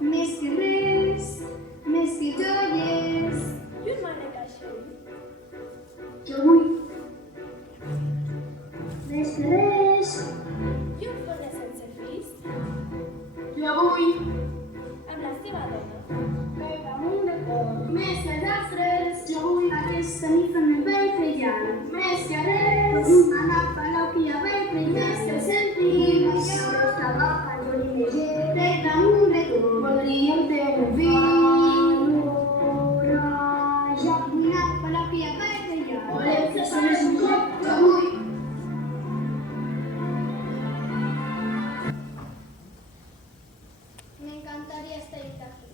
Més que res, més que joies. I un mànec així. Jo vull. Més que res, I un forner sense fills. jo vull. Amb la seva dona. Per damunt de tot. Més que els altres, jo vull aquesta nit en el vell trellant. Més que res, anar a Palòquia vell trellant. Més que sentir, jo estava a l'oliver. Per damunt de tot, voldríem tenir fill. Jo vull anar a Palòquia vell trellant. Volem ser sols un cop, jo vull. M'encantaria estar aquí.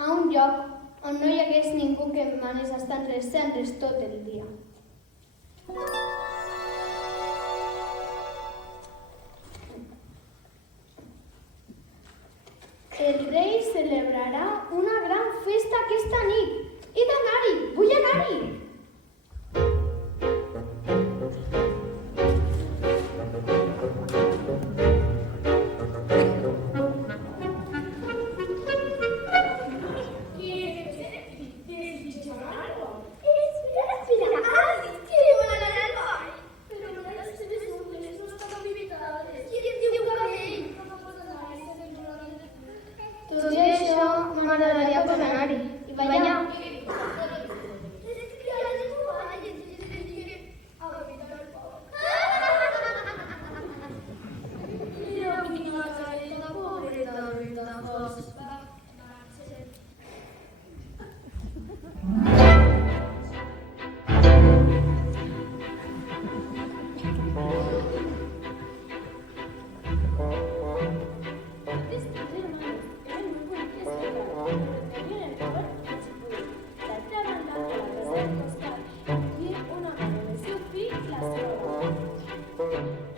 A un lloc on no hi hagués ningú que em manés a estar entre els cendres tot el dia. El rei celebrarà una gran festa aquesta nit. He d'anar-hi! Vull anar-hi! Tot i això, m'agradaria poder anar-hi i ballar.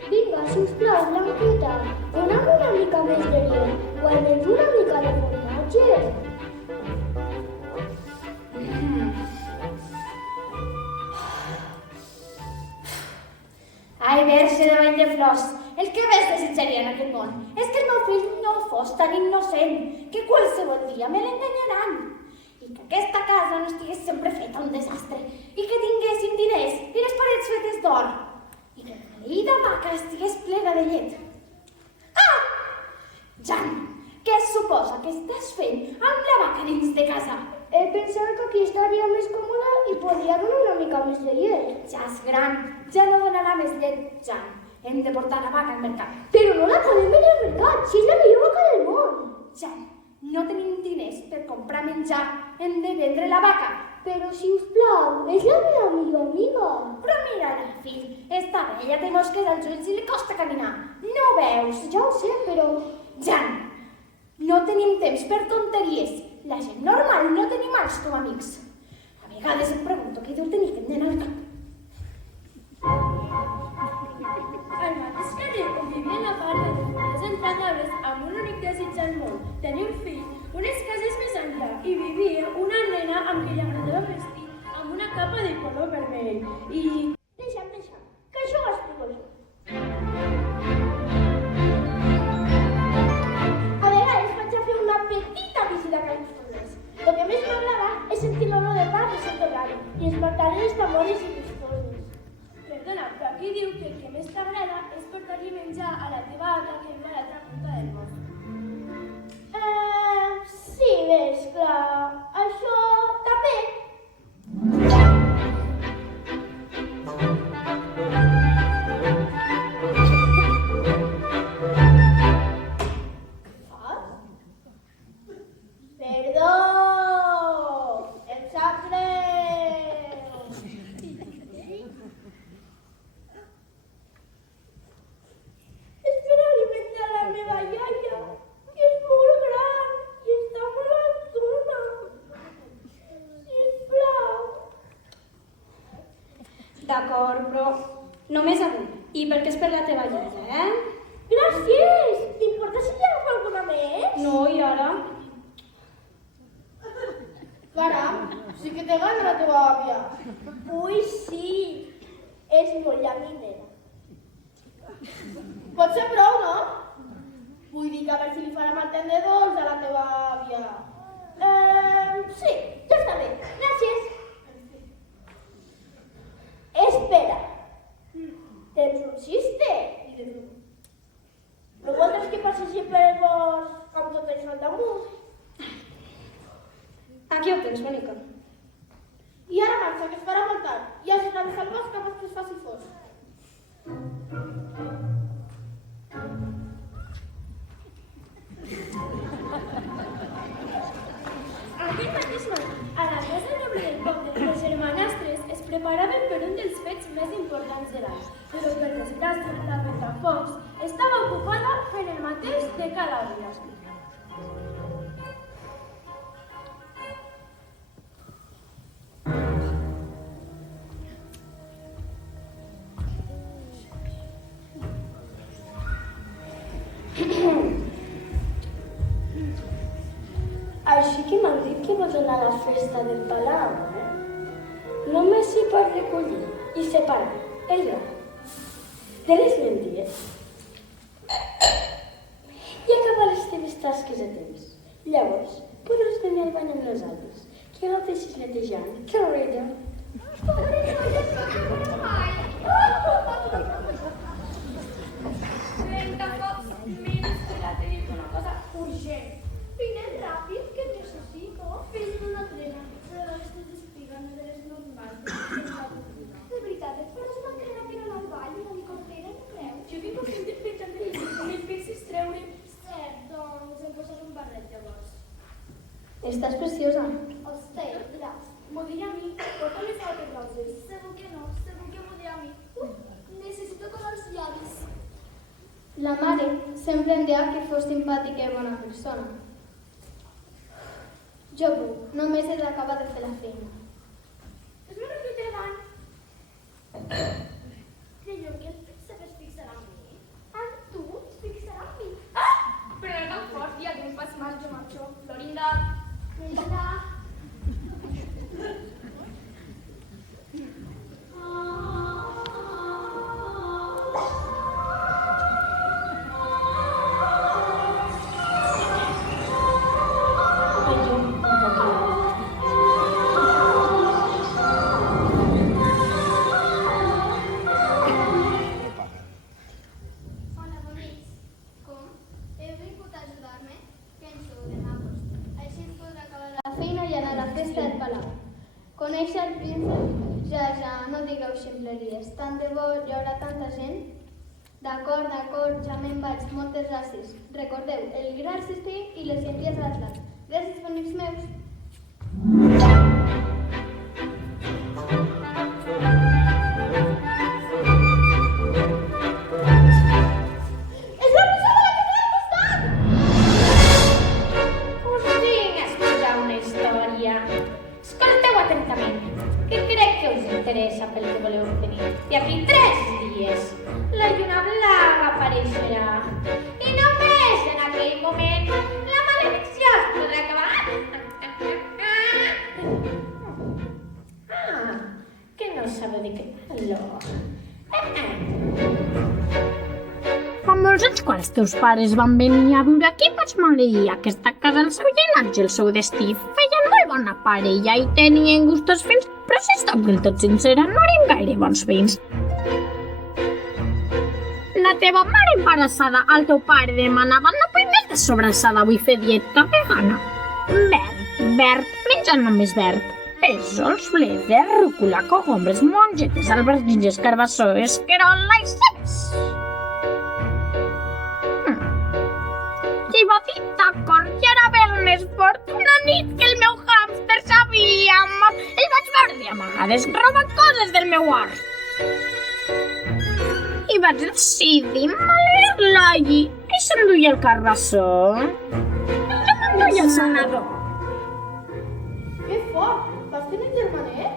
Vinga, sisplau, Blanqueta, dona'm una mica més de llet o almenys una mica de formatge. Ai, verge de vall de flors, el que més desitjaria en aquest món és que el meu fill no fos tan innocent, que qualsevol dia me l'enganyaran, i que aquesta casa no estigués sempre feta un desastre, i que tinguéssim diners i les parets fetes d'or, i que la maleïda vaca estigués plena de llet. Ah! Jan, què es suposa que estàs fent amb la vaca dins de casa? He pensat que aquí estaria més còmoda i podria donar una mica més de llet. Ja és gran, ja no donarà més llet, Jan. Hem de portar la vaca al mercat. Però no la podem vendre al mercat, si és la millor vaca del món. Jan, no tenim diners per comprar menjar. Hem de vendre la vaca. Però, si us plau, és la meva millor amiga. Però mira-la, fill. Està vella, té mosques als ulls i li costa caminar. No ho veus? Ja ho sé, però... Jan, no tenim temps per tonteries. La gent normal no té animals com amics. A vegades em pregunto què deu tenir aquest nen al cap. Al mateix carrer on vivia la parla de fulles entranyables amb un únic desig al món, tenir un fill, unes cases més enllà, i vivia una nena amb qui li agradava vestir amb una capa de color vermell. I... Deixa'm, que això ho explico jo. A vegades vaig a fer una petita visita a Can Fulles. El que més m'agrada és sentir l'olor de pa que sent l'horari i els pantalons tambores i pistoles. Perdona, però aquí diu que el que més t'agrada és portar-li menjar a la teva vaca que viu a l'altra punta del món. Sí, és clar. Això també. Perdó! Em sap greu! És per alimentar la meva iaia, que és molt gran i està molt altona. Sisplau. D'acord, però només avui. I perquè és per la teva iaia, Gràcies! T'importa si li agafo alguna més? No, i ara? Caram, sí que té gana la teva àvia. Ui, sí. És molt llaminera. Pot ser prou, no? Vull dir que a veure si li farà mal de dolç a la Aquí ho tens, bonica. I ara marxa, que es farà molt tard. I a Ciutat de Salvas capaz que es faci fos. Aquell mateix matí, a la casa noble del poble, les germanastres es preparaven per un dels fets més importants de l'any, però per desgràcia la Ventafocs estava ocupada fent el mateix de cada dia. Així que m'han dit que vols anar a la festa del palau, Només s'hi pot recollir i separar el lloc de les llenties i acabar les teves tasques a temps. Llavors, podràs venir al bany amb nosaltres, que no et deixis netejant. Que rella! Ventafocs, mira, espera, te dic una cosa urgent. Vine ràpid, que necessito. Fes una trena, però aquestes espigues no eres normals. De veritat, et faràs una trena per anar al ball i la licordera, no creus? Jo vinc a fer interpretant de mil fixis treure. Cert, doncs em poses un barret, llavors. Estàs preciosa. Hosti, diràs, m'ho dirà a mi, porta-li falta roses. Segur que no, segur que m'ho dirà a mi. Necessito colar els llavis. La mare sempre em deia que fos simpàtica i bona persona. Jo puc, només he d'acabar de fer la feina. És una miqueta davant. Creieu que es fixarà en mi? En tu? Es fixarà en mi? Però no tan fort, ja que em fas mal, jo marxo. Florinda. Mira. Hola, bonics. Com? Heu vingut a ajudar-me? Què en sou de magos? Així es podrà acabar La feina i anar a la festa del palau. Conèixer el príncep? Ja, no digueu ximpleries. Tant de bo hi haurà tanta gent? D'acord, ja me'n vaig. Moltes gràcies. Recordeu, el gràcies i les llenties a l'Atlas. Gràcies, bonics meus. És la persona que té al costat! Us vinc a explicar una història. Escolteu atentament, que crec que us interessa pel que voleu obtenir. I aquí 3 dies la lluna blava apareixerà. I només en aquell moment la maledicció es podrà acabar. Ah, que no sabeu de què parlo. Fa molts anys, quan els teus pares van venir a viure aquí, vaig maleir aquesta casa, el seu llenatge, el seu destí. Feien molt bona parella i tenien gustos fins, però si estic del tot sincera, no eren gaire bons veïns. La teva mare embarassada, el teu pare demanava no vull més de sobrassada, vull fer dieta vegana. Verd, menja només verd. Pèsols, bledes, rúcula, cogombres, mongetes, albergines, carbassó, esquerola i ceps. I va dir d'acord, i ara ve el més fort. Una nit que el meu hàmster sabia mort. El vaig veure de amagades, robant coses del meu hort. I vaig decidir maleir-lo allí. I s'enduia el carbassó. Jo m'enduia el senador. Que fort! Vas tenir germanet?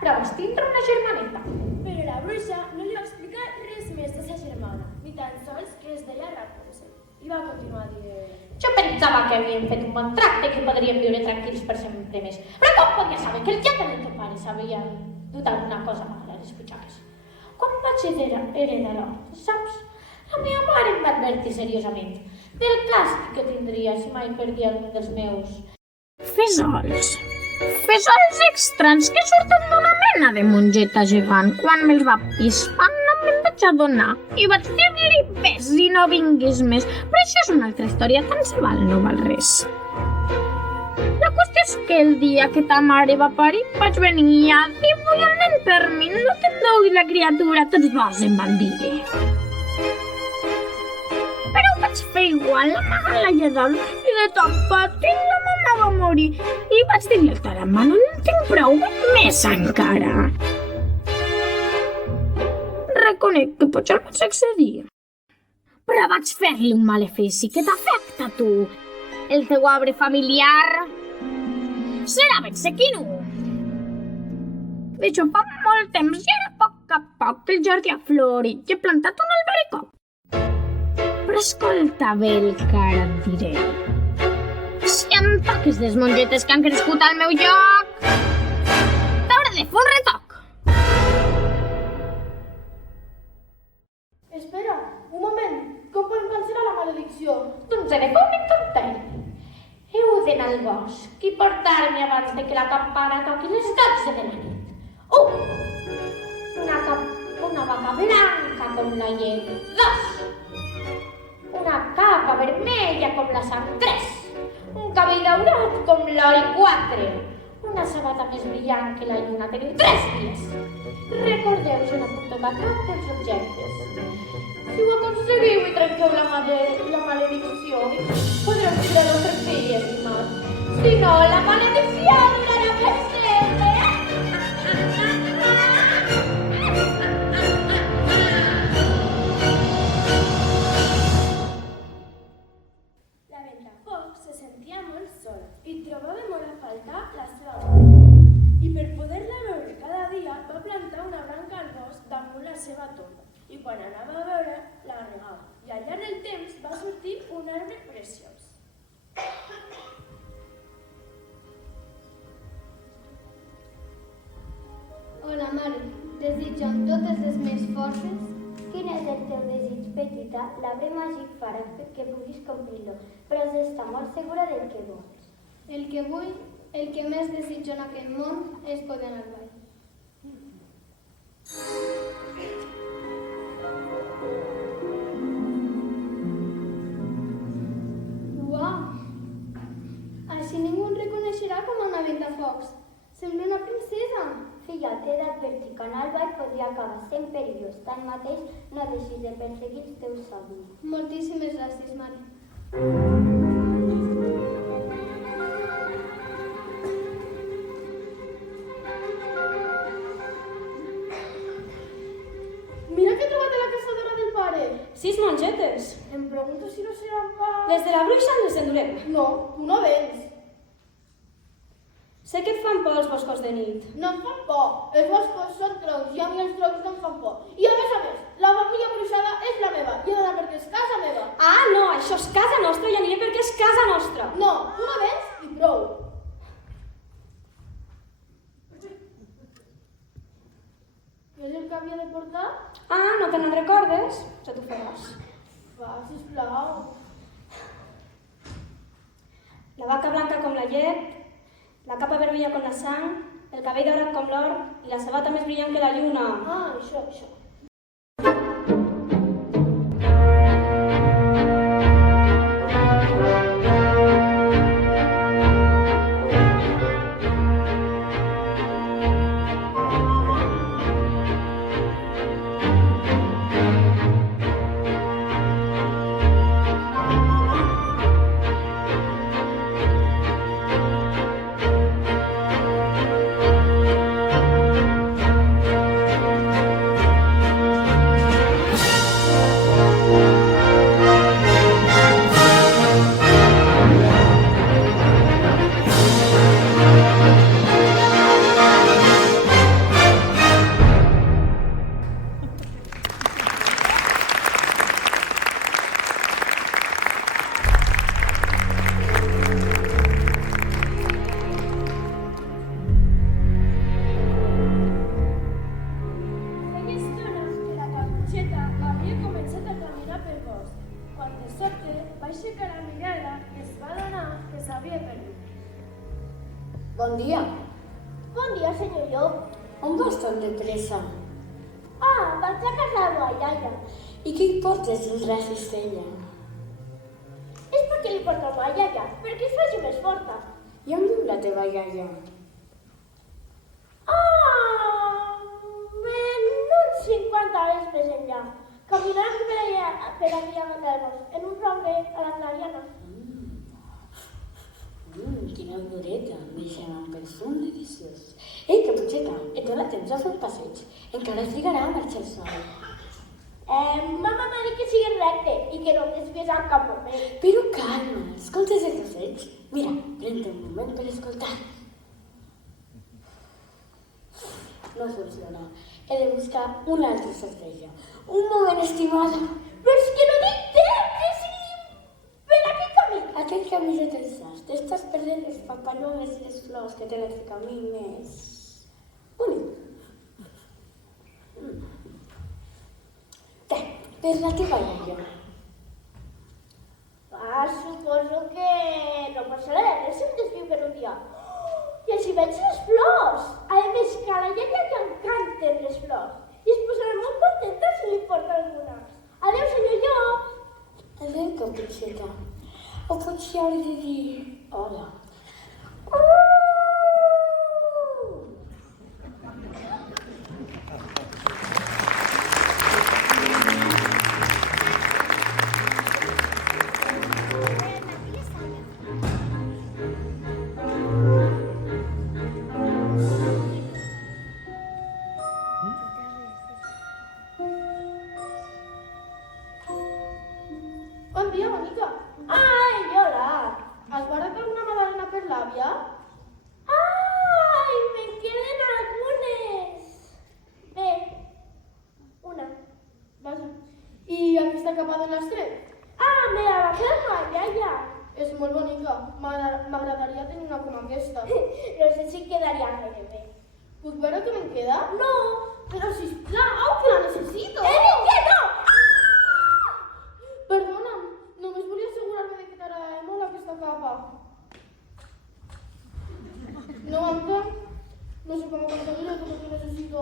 Però vas tindre una germaneta. Però la bruixa no li va explicar res més de sa germana, ni tan sols que es deia Rapunzel. I va continuar dient... Jo pensava que havien fet un bon tracte i que podríem viure tranquils per sempre més. Però com podia saber que el lladre del teu pare s'havia dut alguna cosa mala a les butxaques? Quan vaig heredar-ho, saps? La meva mare em va advertir seriosament del càstig que tindria si mai perdia algun dels meus. Fesols estrans que surten d'una mena de mongeta gegant. Quan me'ls va pispar no me'n vaig adonar i vaig dir-li ves i no vinguis més. Però això és una altra història, tant se val, no val res. La qüestió és que el dia que ta mare va parir vaig venir a dir vull el nen per mi, no te'n dugui la criatura, tots dos em van dir. Però ho vaig fer igual, amagant la lledol, i de tan petit la mama va morir. I vaig dir-li al tarama, no en tinc prou, més encara. Reconec que potser el vaig excedir. Però vaig fer-li un malefici que t'afecta a tu. El teu arbre familiar serà ben sequino. D'això fa molt temps i ara a poc que el jardí ha florit i he plantat un albericó. Però escolta bé el que ara et diré. Si em toques les mongetes que han crescut al meu lloc, t'hauré de fer un retoc. Espera, un moment. Com podem cancel·lar la maledicció? Doncs he de fer un inventori. Heu d'anar al bosc i portar-me abans de que la campana toqui les 12 de la nit. Una vaca blanca com la llet. 2. Una capa vermella com la sang. 3. Un cabell daurat com l'oli. 4. Una sabata més brillant que la lluna. Teniu 3 dies. Recordeu-vos una punteta dels objectes. Si ho aconseguiu i trenqueu la maledicció, podreu tirar el vostre fill estimat. Si no, la maledicció durarà per sempre. La Ventafocs se sentia molt sola i trobava molt a faltar la seva mare. I per poder-la veure cada dia va plantar una branca al bosc damunt la seva tomba. I quan anava a veure, la regava. I al llarg del temps va sortir un arbre preciós. Hola, mare. Desitjo amb totes les meves forces. Quin és el teu desig, petita? L'arbre màgic farà que puguis complir-lo, però has d'estar molt segura del que vols. El que vull, el que més desitjo en aquest món, és poder anar al ball. Uau! Així ningú em reconeixerà com a una Ventafocs. Sembla una princesa. Filla, t'he d'advertir que anar al ball podria acabar sent perillós. Tanmateix, no deixis de perseguir els teus somnis. Moltíssimes gràcies, mare. Mira que he trobat a la caçadora del pare. 6 mongetes. Em pregunto si no seran pas... Les de la bruixa les endurem. No, tu no vens. Sé que et fan por els boscos de nit. No em fan por. Els boscos són troncs i a mi els troncs no em fan por. I a més, la família bruixada és la meva. I he d'anar perquè és casa meva. Ah, no, això és casa nostra i aniré perquè és casa nostra. No, tu no vens i prou. Què és el que havia de portar? Ah, no te n'en recordes? Ja t'ho faràs. Va, sisplau. La vaca blanca com la llet, la capa vermella com la sang, el cabell daurat com l'or i la sabata més brillant que la lluna. Ah, això. Bon dia. Bon dia, senyor Llop. On vas tan de pressa? Ah, vaig a casa de la iaia. I què hi portes dins la cistella? És perquè li porto a la iaia, perquè es faci més forta. I on diu teva iaia? Uns 50 anys més enllà, caminant per aquella banda en un roure a la Clariana. Quina oloreta, deixem un perfum deliciós. Ei, Caputxeta, encara tens a fer un passeig. Encara trigarà a marxar el sol. Mama m'ha dit que sigui recte i que no em desvies en cap moment. Però calma, escoltes el passeig? Mira, pren-te un moment per escoltar. No funciona. He de buscar una altra estratègia. Un moment, estimada. Però és que no tinc temps, és per aquell camí. Aquell camí de tensats. T'estàs perdent les papallones i les flors que tenen el camí més bonic. Per la teva iaia. Suposo que no passarà res si em desvio per un dia. I així veig les flors. A més, que a la iaia li encanten les flors. I es posarà molt contenta si li porta alguna. Adéu, senyor llop. Adéu, Caputxeta. O potser hauré de dir hola. Bon dia, bonica. Ai, hola. Has guardat alguna magdalena per l'àvia? Ai, me'n queden algunes. Bé, una. Vaja. I aquesta capa de l'estret? Me la va fer ma iaia. És molt bonica. M'agradaria tenir una com aquesta. No sé si quedaria gaire bé. Puc veure què me'n queda? No, però sisplau, que la necessito. Que no! Perdona'm, només volia assegurar-me de que t'agrada molt aquesta capa. No entenc. No sé com aconseguiré tot el que necessito.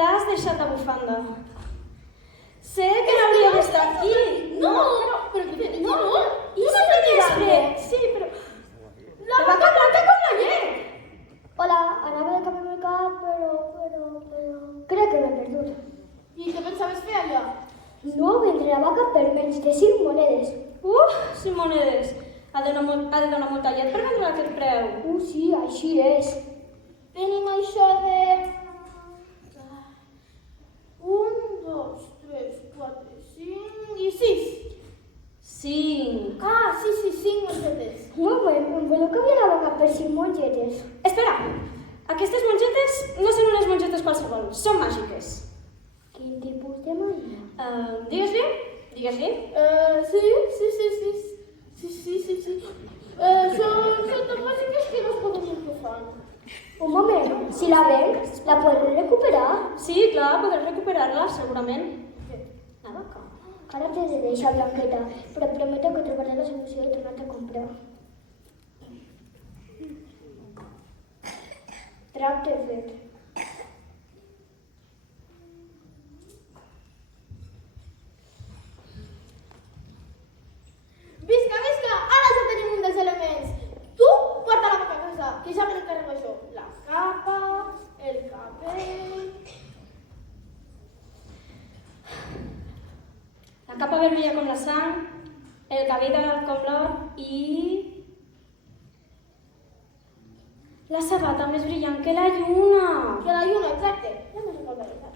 T'has deixat la bufanda. Sé que no hauria d'estar aquí. No, però què tens? No, I si te després? Sí, però... La vaca blanca com la llet! Hola, anava de cap en el cap, però... Crec que l'he perdut. I què pensaves fer allà? No vendre la vaca per menys de 5 monedes. 5 monedes. Ha de donar molta llet per vendre aquest preu. Sí, així és. Tenim això de... 1, 2, 3, 4, 5 i 6. 5. Sí, 5 mongetes. Molt bé, em voleu canviar la vaca per 5 mongetes? Espera, aquestes mongetes no són unes mongetes qualsevol, són màgiques. Quin tipus de màgia? Digues-li? Digues-li? Sí. Són tan bàsiques que no es poden dir què fan. Un moment, si la venc, la podré recuperar? Sí, clar, podràs recuperar-la, segurament. La vaca. Ara t'he de deixar, Blanqueta, però prometo que trobaré la solució de tornar-te a comprar. Tracte fet. Visca! Ara ja tenim un dels elements. Tu porta la vaca a casa, que ja me n'encarrego jo. La capa, el cabell... La capa vermella com la sang, el cabell daurat com l'or i... la sabata més brillant que la lluna. Que la lluna, exacte. Ja no sé com veritat.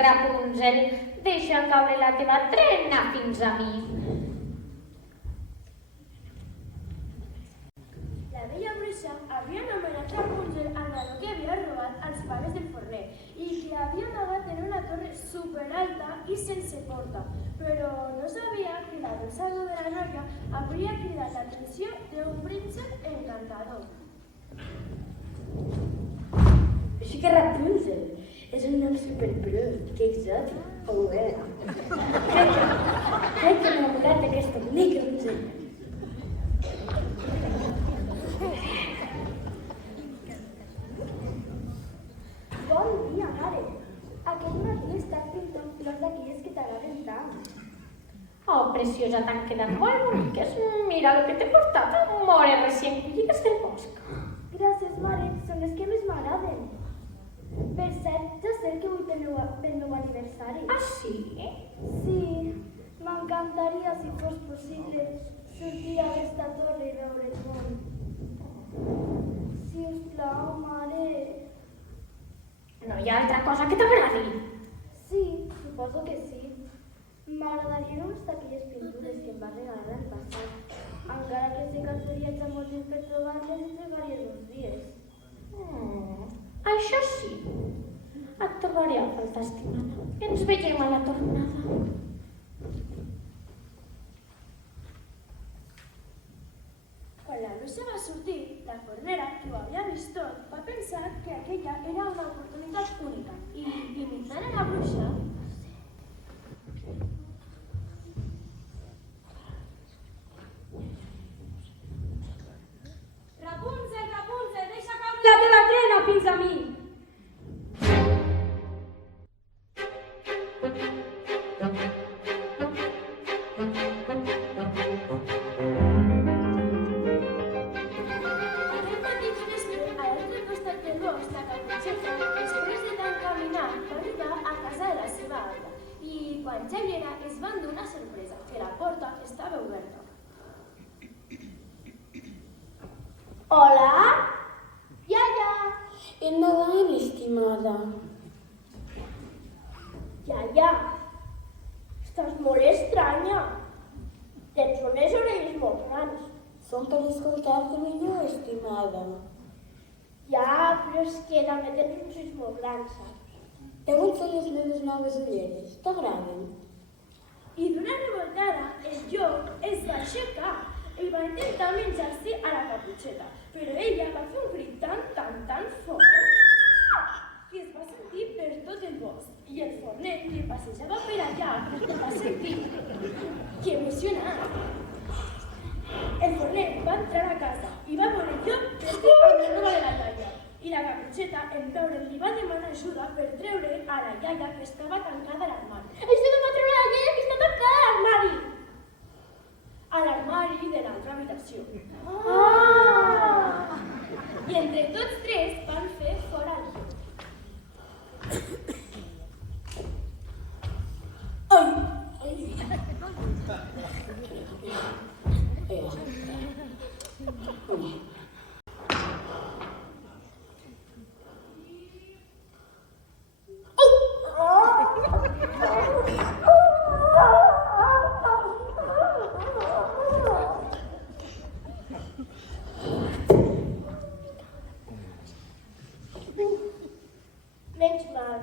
Rapunzel, deixa caure la teva trena fins a mi. La vella bruixa havia enamorat demanat Rapunzel al nadó que havia robat als pares del forner i que havia amagat en una torre superalta i sense porta, però no sabia que la dolça veu de la noia hauria cridat l'atenció d'un príncep encantador. Així que Rapunzel és un nom superbrut, que exòtic. Oh, bé. Crec que m'he enamorat d'aquesta bonica donzella. Bon dia, mare. Aquest matí he estat pintant flors d'aquelles que t'agraden tant. Oh, preciosa, t'han quedat molt boniques. Mira el que t'he portat, amore recient collides del bosc. Gràcies, mare. Són les que més m'agraden. Per cert, ja sé que avui el meu aniversari. Ah, sí? Sí, m'encantaria, si fos possible, sortir a aquesta torre i veure el món. Si us plau, mare. No hi ha altra cosa que t'agradi. Sí, suposo que sí. M'agradaria només d'aquelles pintures que em va regalar l'any passat. Encara que sé que els viatge molt temps per trobar-les i trigaries uns dies. Això sí, et trobaré a faltar, estimada. Ens veiem a la tornada. Quan la bruixa va sortir, la fornera, que ho havia vist tot, va pensar que aquella era una oportunitat única i, imitant a la bruixa, Rapunzel, Rapunzel, deixa caure la teva trena fins a mi! aquell mateix vespre, a l'altre costat del bosc, la Caputxeta, després de tant caminar, va arribar a casa de la seva àvia i, quan ja hi era, es van donar sorpresa, que la porta estava oberta. Hola? Iaia! Endavant, estimada. Iaia, estàs molt estranya. Tens unes orelles molt grans. Són per escoltar-te millor, estimada. Ja, però és que també tens uns ulls molt grans, saps? Deuen ser les meves noves ulleres. T'agraden? I d'una revoltada, el llop es va aixecar i va intentar menjar-se a la Caputxeta, però ella va fer un crit tan fort que es va sentir per tot el bosc i el forner que passejava per allà va sentir que emocionat. El forner va entrar a casa i va veure el llop vestit amb la roba de la iaia i la Caputxeta, en veure'l, li va demanar ajuda per treure a la iaia que estava tancada a l'armari. Ajuda'm a treure la iaia que està tancada a l'armari! A l'armari de l'altra habitació. Ah! I entre tots tres van fer fora el llop. Ai! Ai! Menys mal.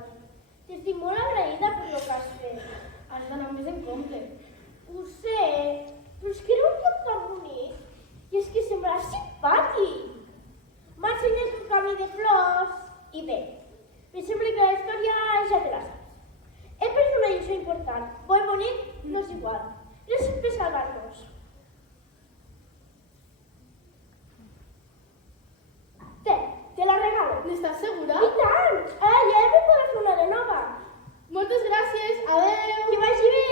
T'estic molt agraïda per lo que has fet. Has d'anar més en compte. Ho sé, però és que era un lloc tan bonic i és que sembla simpàtic. M'ha ensenyat un camí de flors i bé, em sembla que la història ja te la saps. He perdut una lliçó important. Bo i bonic no és igual. No sempre salvar-nos. Te la regalo. N'estàs segura? I tant! Ja me podràs fer una de nova. Moltes gràcies. Adéu. Que vagi bé!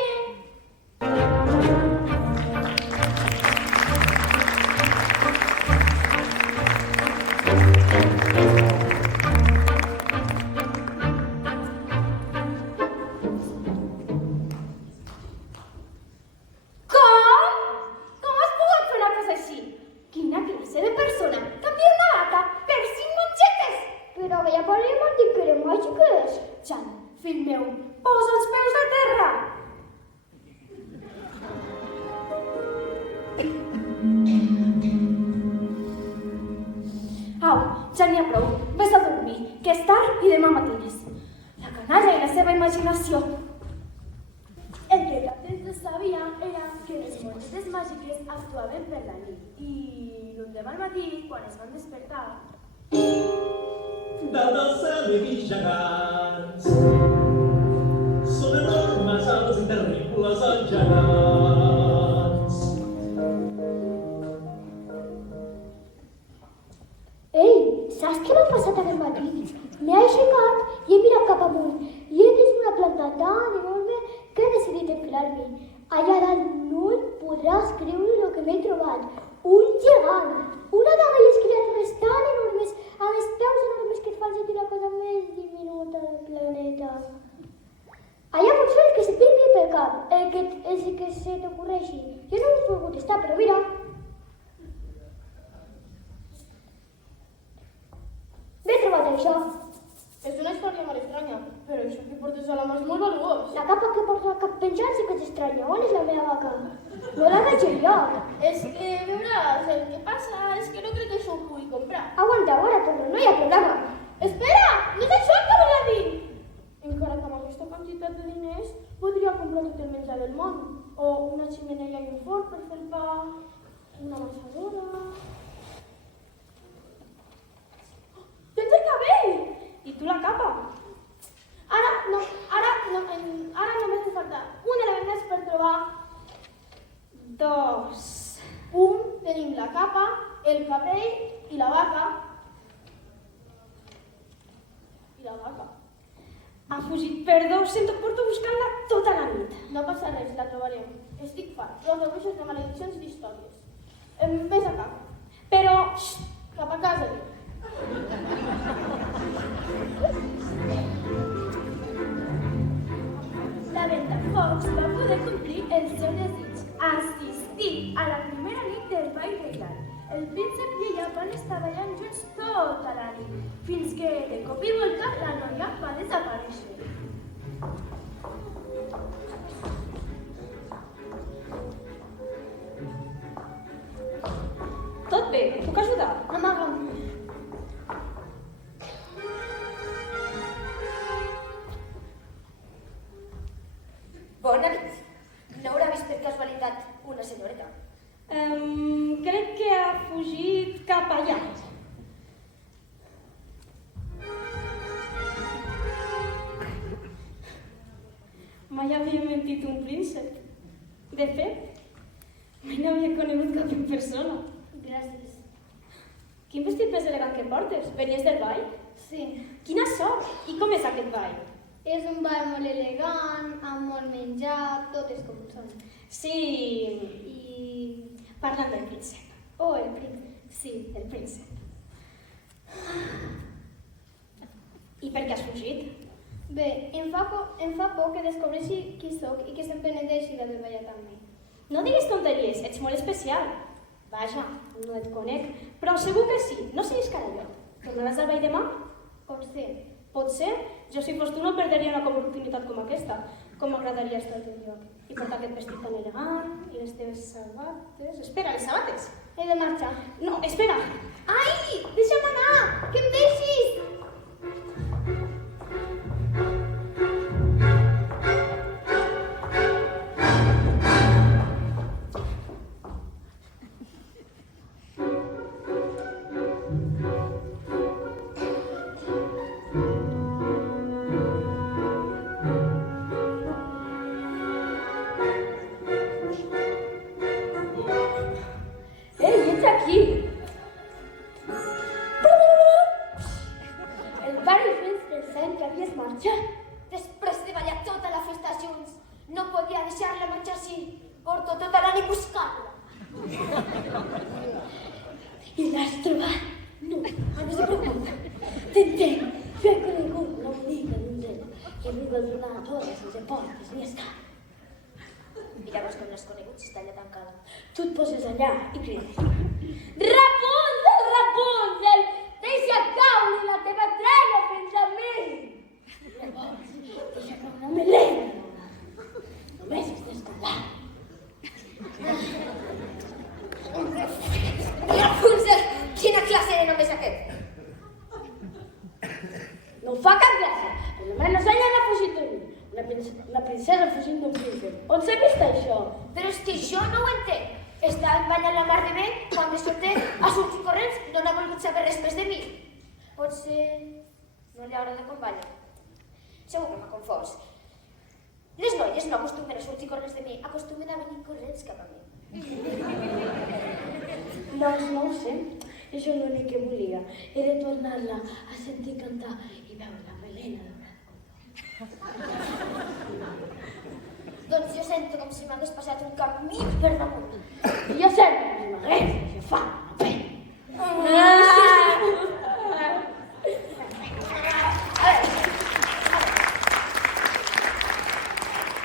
Com has pogut fer una cosa així? Quina classe de persona? Canviar una vaca per 5 mongetes! Però veia por ja n'hi ha prou. Ves a dormir, que és tard i demà matines. La canalla i la seva imaginació. El que Capdens no sabia era que les mongetes màgiques actuaven per la nit i l'endemà al matí, quan es van despertar, Dalt del cel he vist gegants. Són enormes, alts i terribles els gegants. Ei, saps què m'ha passat aquest matí? M'he aixecat i he mirat cap amunt i he vist una planta tan enorme que he decidit enfilar-m'hi. Allà dalt no et podràs creure el que m'he trobat. Un gegant! Una d'aquelles criatures tan enormes, amb els peus enormes que et fan sentir la cosa més diminuta del planeta. Allà pots fer el que se't vingui pel cap, el que se t'ocorreixi. Jo no ho he pogut estar, però mira. M'he trobat això. És una història molt estranya, però això que portes a la mà és molt valuós. La capa que porta al cap penjant sí que és estranya. On és la meva vaca? No la veig enlloc. És que, veuràs, el que passa és que no crec que això ho pugui comprar. Aguanta, ara torno, no hi ha problema. Espera! No és això el que volia dir! Encara que amb aquesta quantitat de diners podria comprar tot el menjar del món. O una ximenea i un forn per fer el pa, una amassadora... Tens el cabell! I tu la capa? Ara només em falta un element més per trobar dos. Tenim la capa, el cabell i la vaca. Ha fugit, perdó, sento que porto buscant-la tota la nit. No passa res, la trobarem. Estic fart, però avorreixes de malediccions i d'històries. Ves a casa. Però, Cap a casa, dic. la Ventafocs va poder complir el seu desig, assistir a la primera nit del ball regal. El príncep i ella van estar ballant junts tota la nit, fins que, de cop i volta, la noia va desaparèixer. tot bé, et puc ajudar? Amaga'm. Bona nit. No haurà vist per casualitat una senyoreta. Crec que ha fugit cap allà. Mai havia mentit un príncep. De fet, mai no havia conegut cap en persona. Gràcies. Quin vestit més elegant que portes? Venies del ball? Sí. Quina sort! I com és aquest ball? És un ball molt elegant, amb molt menjar, tot és com són. Sí, i parlant del príncep. Oh, el príncep. Sí, el príncep. I per què has fugit? Bé, em fa por que descobreixi qui sóc i que se'm penedeixi d'haver ballat amb mi. No diguis tonteries, ets molt especial. Vaja, no et conec, però segur que sí. No siguis carallot. Tornaràs al ball demà? Potser. Potser, jo si fos tu no perdria una oportunitat com aquesta. Com m'agradaria estar al teu lloc. I portar aquest vestit tan elegant, i les teves sabates... Espera, les sabates? He de marxar. No, espera! Ai! Deixa'm anar! Que em deixis! Ei, ets aquí! El pare fes pensant que havies marxat. Després de ballar tota la festa junts, no podia deixar-la marxar així. Porto tota la nit buscant-la. I l'has trobat? No, no se preocupa. T'entenc. Jo he conegut una bonica donzella que em va donar a totes sense portes ni escala. I llavors com l'has conegut si està allà tancada. Tu et poses allà i crides. Rapunzel, Rapunzel! Deixa caure la teva trena fins a mi! Llavors, deixa que una melena. Només has d'escoltar. Rapunzel, quina classe de nom és aquest? No fa cap gràcia. Per lo menos ella no ha fugit de mi. Una princesa fugint d'un príncep. On s'ha vist això? Però és que jo no ho entenc. Estava ballant la mar de bé, quan de sobte, a sortir corrents, no n'ha volgut saber res més de mi. Potser no li agrada com balla. Segur que m'ha confós. Les noies no acostumen a sortir corrents de mi, acostumen a venir corrents cap a mi. Doncs no ho sé. És l'únic que volia. He de tornar-la a sentir cantar i veure la melena daurada. Doncs jo sento com si m'hagués passat un camí per damunt. I jo sento que m'hagués agafat la pell.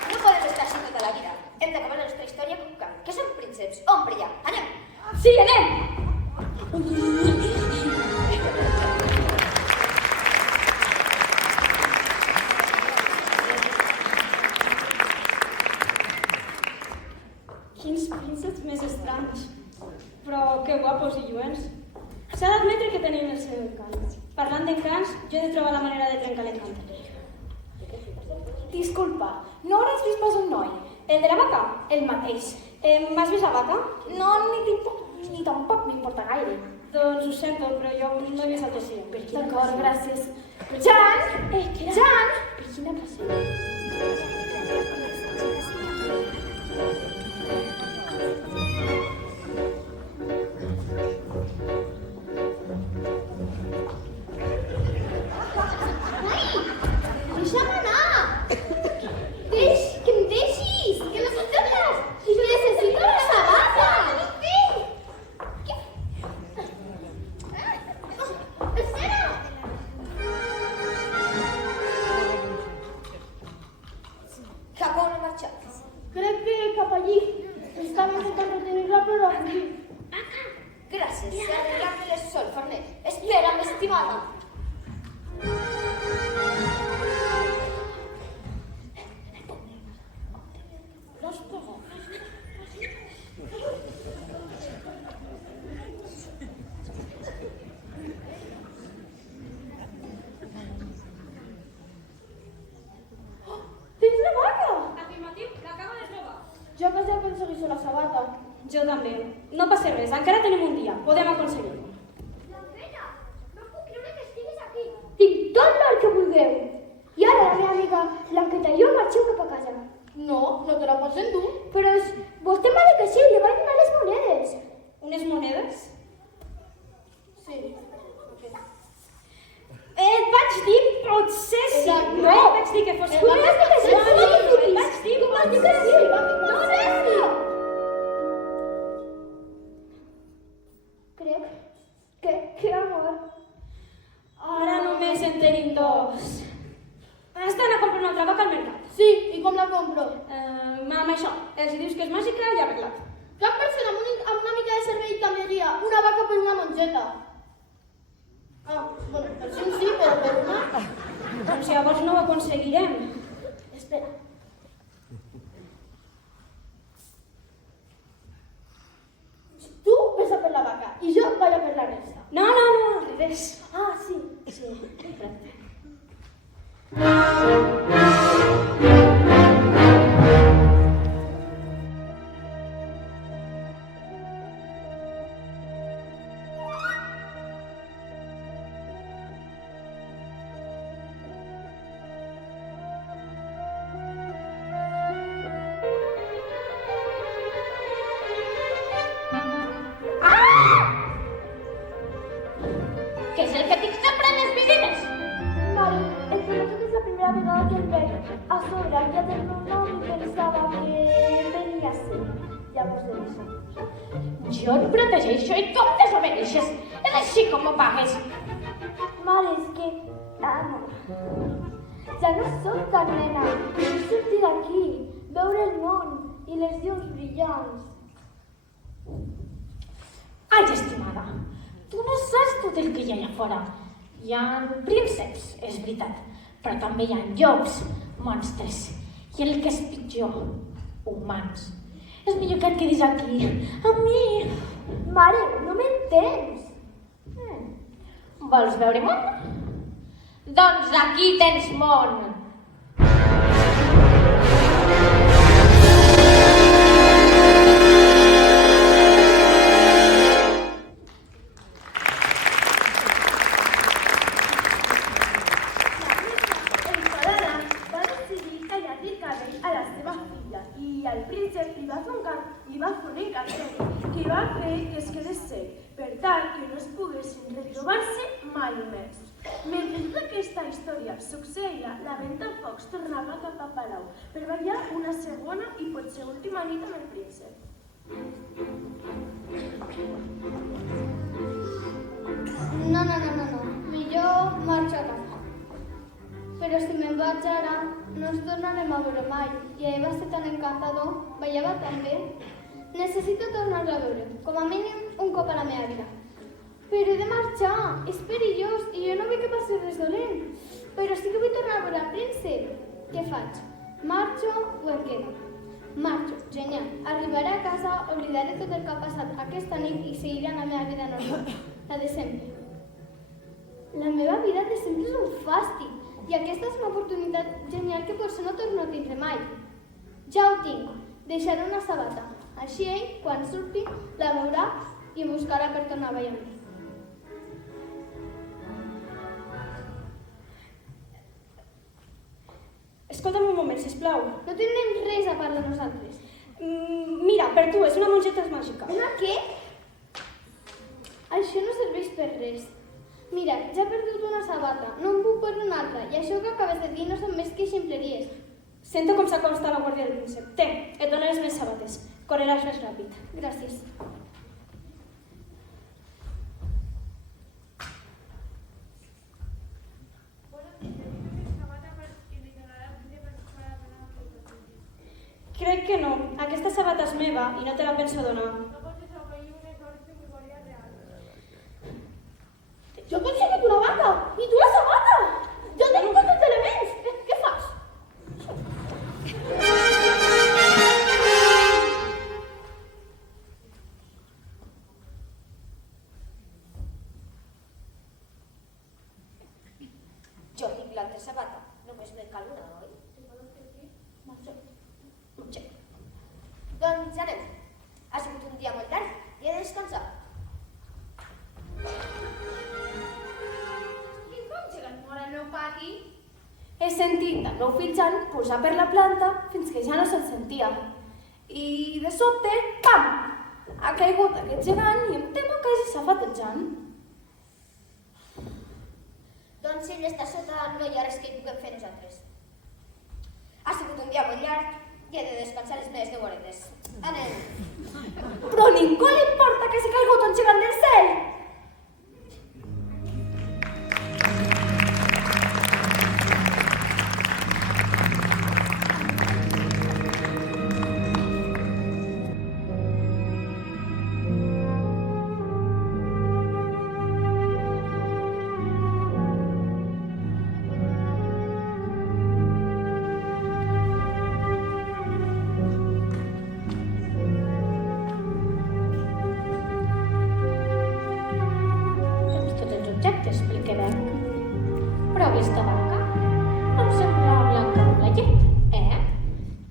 No podem estar així tota la vida. Hem d'acabar la nostra història com cal. Que som prínceps. Ompre ja. Anem. Sí, anem! Quins prínceps més estranys. Però que guapos i lluents. S'ha d'admetre que tenim el seu encant. Parlant d'encants, jo he de trobar la manera de trencar l'encant. Disculpa, no hauràs vist pas un noi? El de la vaca? El mateix. M'has vist la vaca? No, ni tampoc m'importa gaire. Doncs ho sento, però jo no he vist el que sí. D'acord, gràcies. Jan! Jan! Per quina passió? Deixa'm anar! Que em deixis! Que no se't dones! Jo necessito la sabata! Espera! Cap on ha marxat? Crec que cap allí. Estava intentant retenir-la, però ha fugit. Gràcies, s'ha arreglat el sol, Fornet. Espera'm, estimada. Tens la vaca? Afirmatiu, l'acabo de trobar. Jo que ja aconsegueixo la sabata. Jo també. No passa res, encara tenim un dia. Podem aconseguir-ho. L'Andrea, no puc creure que estiguis aquí. Tinc tot l'or que vulgueu. I ara la meva amiga Blanqueta i jo marxeu cap a casa. No, no te la pots endur. Però vostè m'ha dit que sí, li vaig donar les monedes. Unes monedes? Sí. Et vaig dir potser sí. Exacte. No et vaig dir que fos Et vaig dir que sí. No, et vaig dir Tu m'has dit que sí. No, no. Crec que amor. Ara només en tenim dos. Has d'anar a comprar una altra vaca al mercat. Sí, i com la compro? Amb això, els dius que és màgica i arreglat. Cap persona amb una mica de cervell canviaria una vaca per una mongeta. Ah, bueno, per si sí, però per una... Doncs llavors no ho aconseguirem. Espera. Tu ves a per la vaca i jo vaig a per la resta. No, al revés. Ah, sí. Sí. Què és el que dic sempre en les visines? Mare, es que és la primera vegada que el veig. A sobre havia del meu nom i pensava que venia a ser. Llavors he deixat. Jo et protegeixo i tu em desobedeixes. És així com ho pagues. Mare, és que... Ah, no. Ja no soc tan nena. Vull sortir d'aquí, veure el món i les llums brillants. Ai, estimada, tu no saps tot el que hi ha allà fora. Hi ha prínceps, és veritat, però també hi ha llops, monstres, i el que és pitjor, humans. És millor que et quedis aquí, amb mi. Mare, no m'entens. Vols veure món? Doncs aquí tens món. Enfadada, va decidir tallar-li el cabell a la seva filla i el príncep li va fer un encanteri que va fer que es quedés cec per tal que no es poguessin retrobar-se mai més. Mentre tota aquesta història succeïa, la Ventafocs tornava cap a Palau per ballar una segona i potser última nit amb el príncep. No. Millor marxo a casa. Però si me'n vaig ara, no ens tornarem a veure mai. I ahir va ser tan encantador, ballava tan bé. Necessito tornar-lo a veure, com a mínim un cop a la meva vida. Però he de marxar, és perillós i jo no vull que passi res dolent. Però sí que vull tornar a veure el príncep. Què faig? Marxo o em quedo? Marxo, genial. Arribaré a casa, oblidaré tot el que ha passat aquesta nit i seguiré la meva vida normal, la de sempre. La meva vida de sempre és un fàstic i aquesta és una oportunitat genial que potser no torno a tindre mai. Ja ho tinc, deixaré una sabata. Així ell, quan surti, la veurà i em buscarà per tornar a ballar amb mi. Escolta'm un moment, sisplau. No tindrem res a part de nosaltres. Mira, per tu, és una mongeta màgica. Una què? Això no serveix per res. Mira, ja he perdut una sabata, no em puc perdre una altra, i això que acabes de dir no són més que ximpleries. Sento com s'acosta la guàrdia del príncep. Té, et dono les meves sabates. Correràs més ràpid. Gràcies. Crec que no. Aquesta sabata és meva i no te la penso donar. Jo pensé que tu la vaca, i tu la sabata! Jo tinc tots els elements! Què fas? Jo tinc l'altra sabata, només me'n cal una, oi? Doncs ja anem. Ha sigut un dia molt llarg i he de descansar. I com llegat molt al meu pati? He sentit el meu fill Jan posar per la planta fins que ja no se'l sentia. I de sobte, pam! Ha caigut aquest gegant i em temo que hagi safat el Jan. Doncs si ell està sota, no hi ha res que hi puguem fer nosaltres. Ha sigut un dia molt llarg i he de descansar les meves 10 horetes. Anem. Però a ningú li importa que hagi caigut un gegant del cel! Però aquesta vaca em sembla blanca com la llet,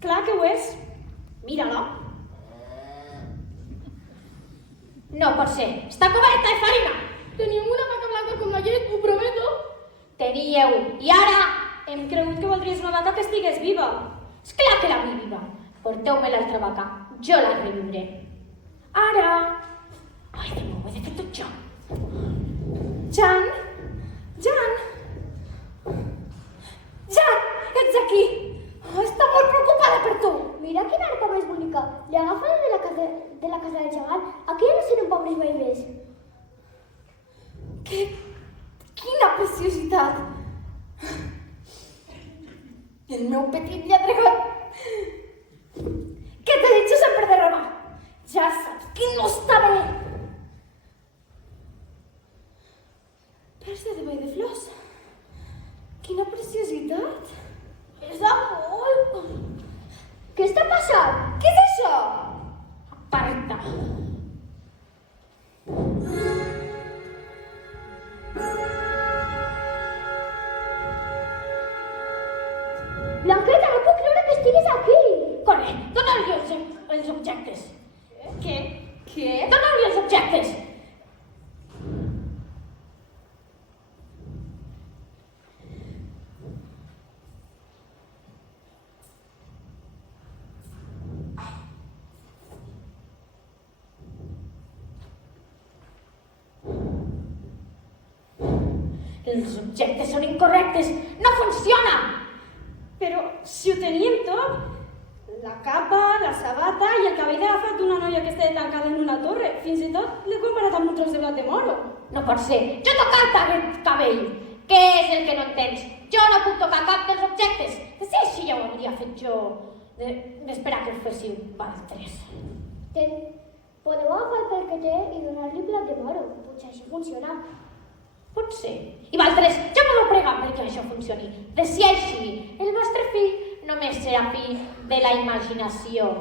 Clar que ho és. Mira-la. No pot ser, està coberta de farina! Tenim una vaca blanca com la llet, ho prometo. Teníeu, i ara? Hem cregut que voldries una vaca que estigués viva. Esclar que la vull viva! Porteu-me l'altra vaca, jo la reviuré. Ara! Ai, de nou, ho he de fer tot jo. Jan! Jan! Jan! Ets aquí! Oh, està molt preocupada per tu! Mira quina arca més bonica. Li agafa la de la casa del gegant. Aquí no serem pobres bebès. Quina preciositat! El meu petit lladregot! Què t'he dit sempre de robar? Ja saps que no està bé! Persa de vall de flors. Quina preciositat! És amor! Què està passant? Què és això? Aparta! Blanqueta, no puc creure que estiguis aquí! Corre, dona-li els objectes. Què? Què? Dona-li els objectes! Els objectes són incorrectes! No funciona! Però si ho teníem tot, la capa, la sabata i el cabell agafat d'una noia que estava tancada en una torre. Fins i tot l'he comparat amb un tros de blat de moro. No pot ser! Jo tocar aquest cabell! Què és el que no entens? Jo no puc tocar cap dels objectes! Que si així ja ho hauria fet jo, d'esperar que ho féssiu vosaltres. Podeu agafar el pel que té i donar-li blat de moro. Potser així funciona. Pot ser. I vosaltres, ja podeu pregar perquè això funcioni. De si així, el vostre fill només serà fill de la imaginació.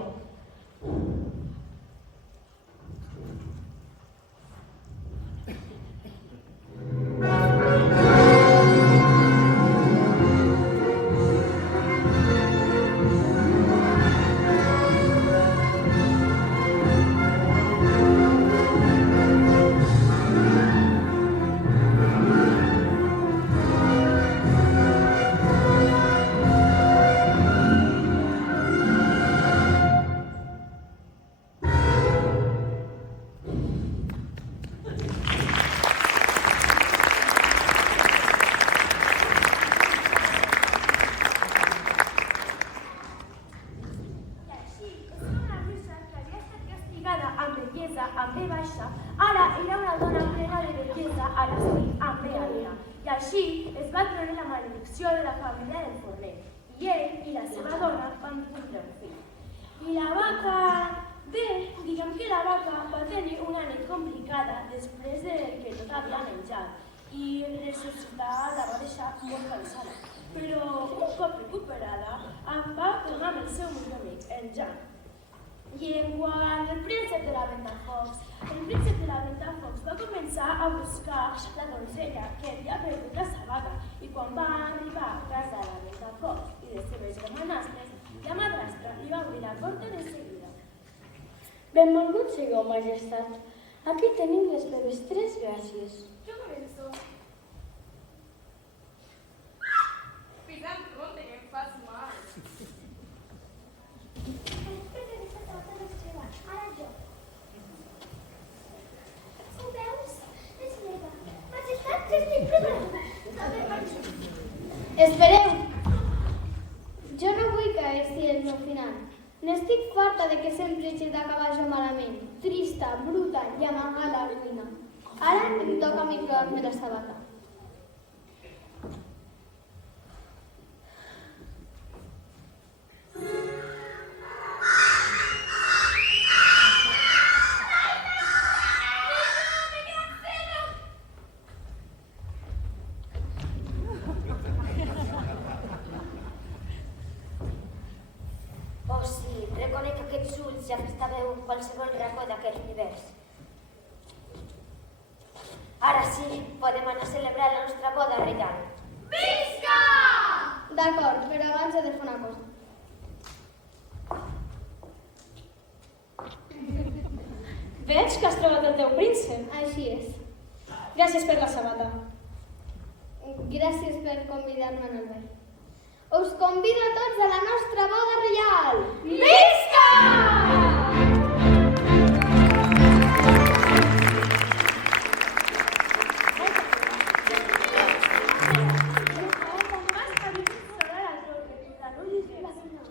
amb B baixa, ara era una dona plena de bellesa, ara sí, amb B alta. I així es va treure la maledicció de la família del forner. I ell i la seva dona van tindre un fill. I la vaca... Bé, diguem que la vaca va tenir una nit complicada després de que tot havia menjat i ressuscitar la va deixar molt cansada. Però un cop recuperada, va tornar amb el seu millor amic, en Jan. I enguany el príncep de la Ventafocs va començar a buscar la donzella que havia perdut la seva vaca i quan va arribar a casa de la Ventafocs i les seves germanastres, la madrastra li va obrir la porta de seguida. Benvolgut sigueu, majestat. Aquí tenim les meves 3 gràcies. Jo començo. Pisant compte que em fas mal. Ara jo. Ho veus? És meva. Majestat, ja estic preparada. A veure, espereu. Jo no vull que sigui el meu final. N'estic farta de que sempre hagi d'acabar jo malament, trista, bruta i amagada a la ruïna. Ara em toca a mi provar-me la sabata. Oh sí, reconec aquests ulls i aquesta veu en qualsevol racó d'aquest univers. Ara sí, podem anar a celebrar la nostra boda reial. Visca! D'acord, però abans he de fer una cosa. Veig que has trobat el teu príncep. Així és. Gràcies per la sabata. Gràcies per convidar-me al ball. Us convido a tots a la nostra boda reial! Visca!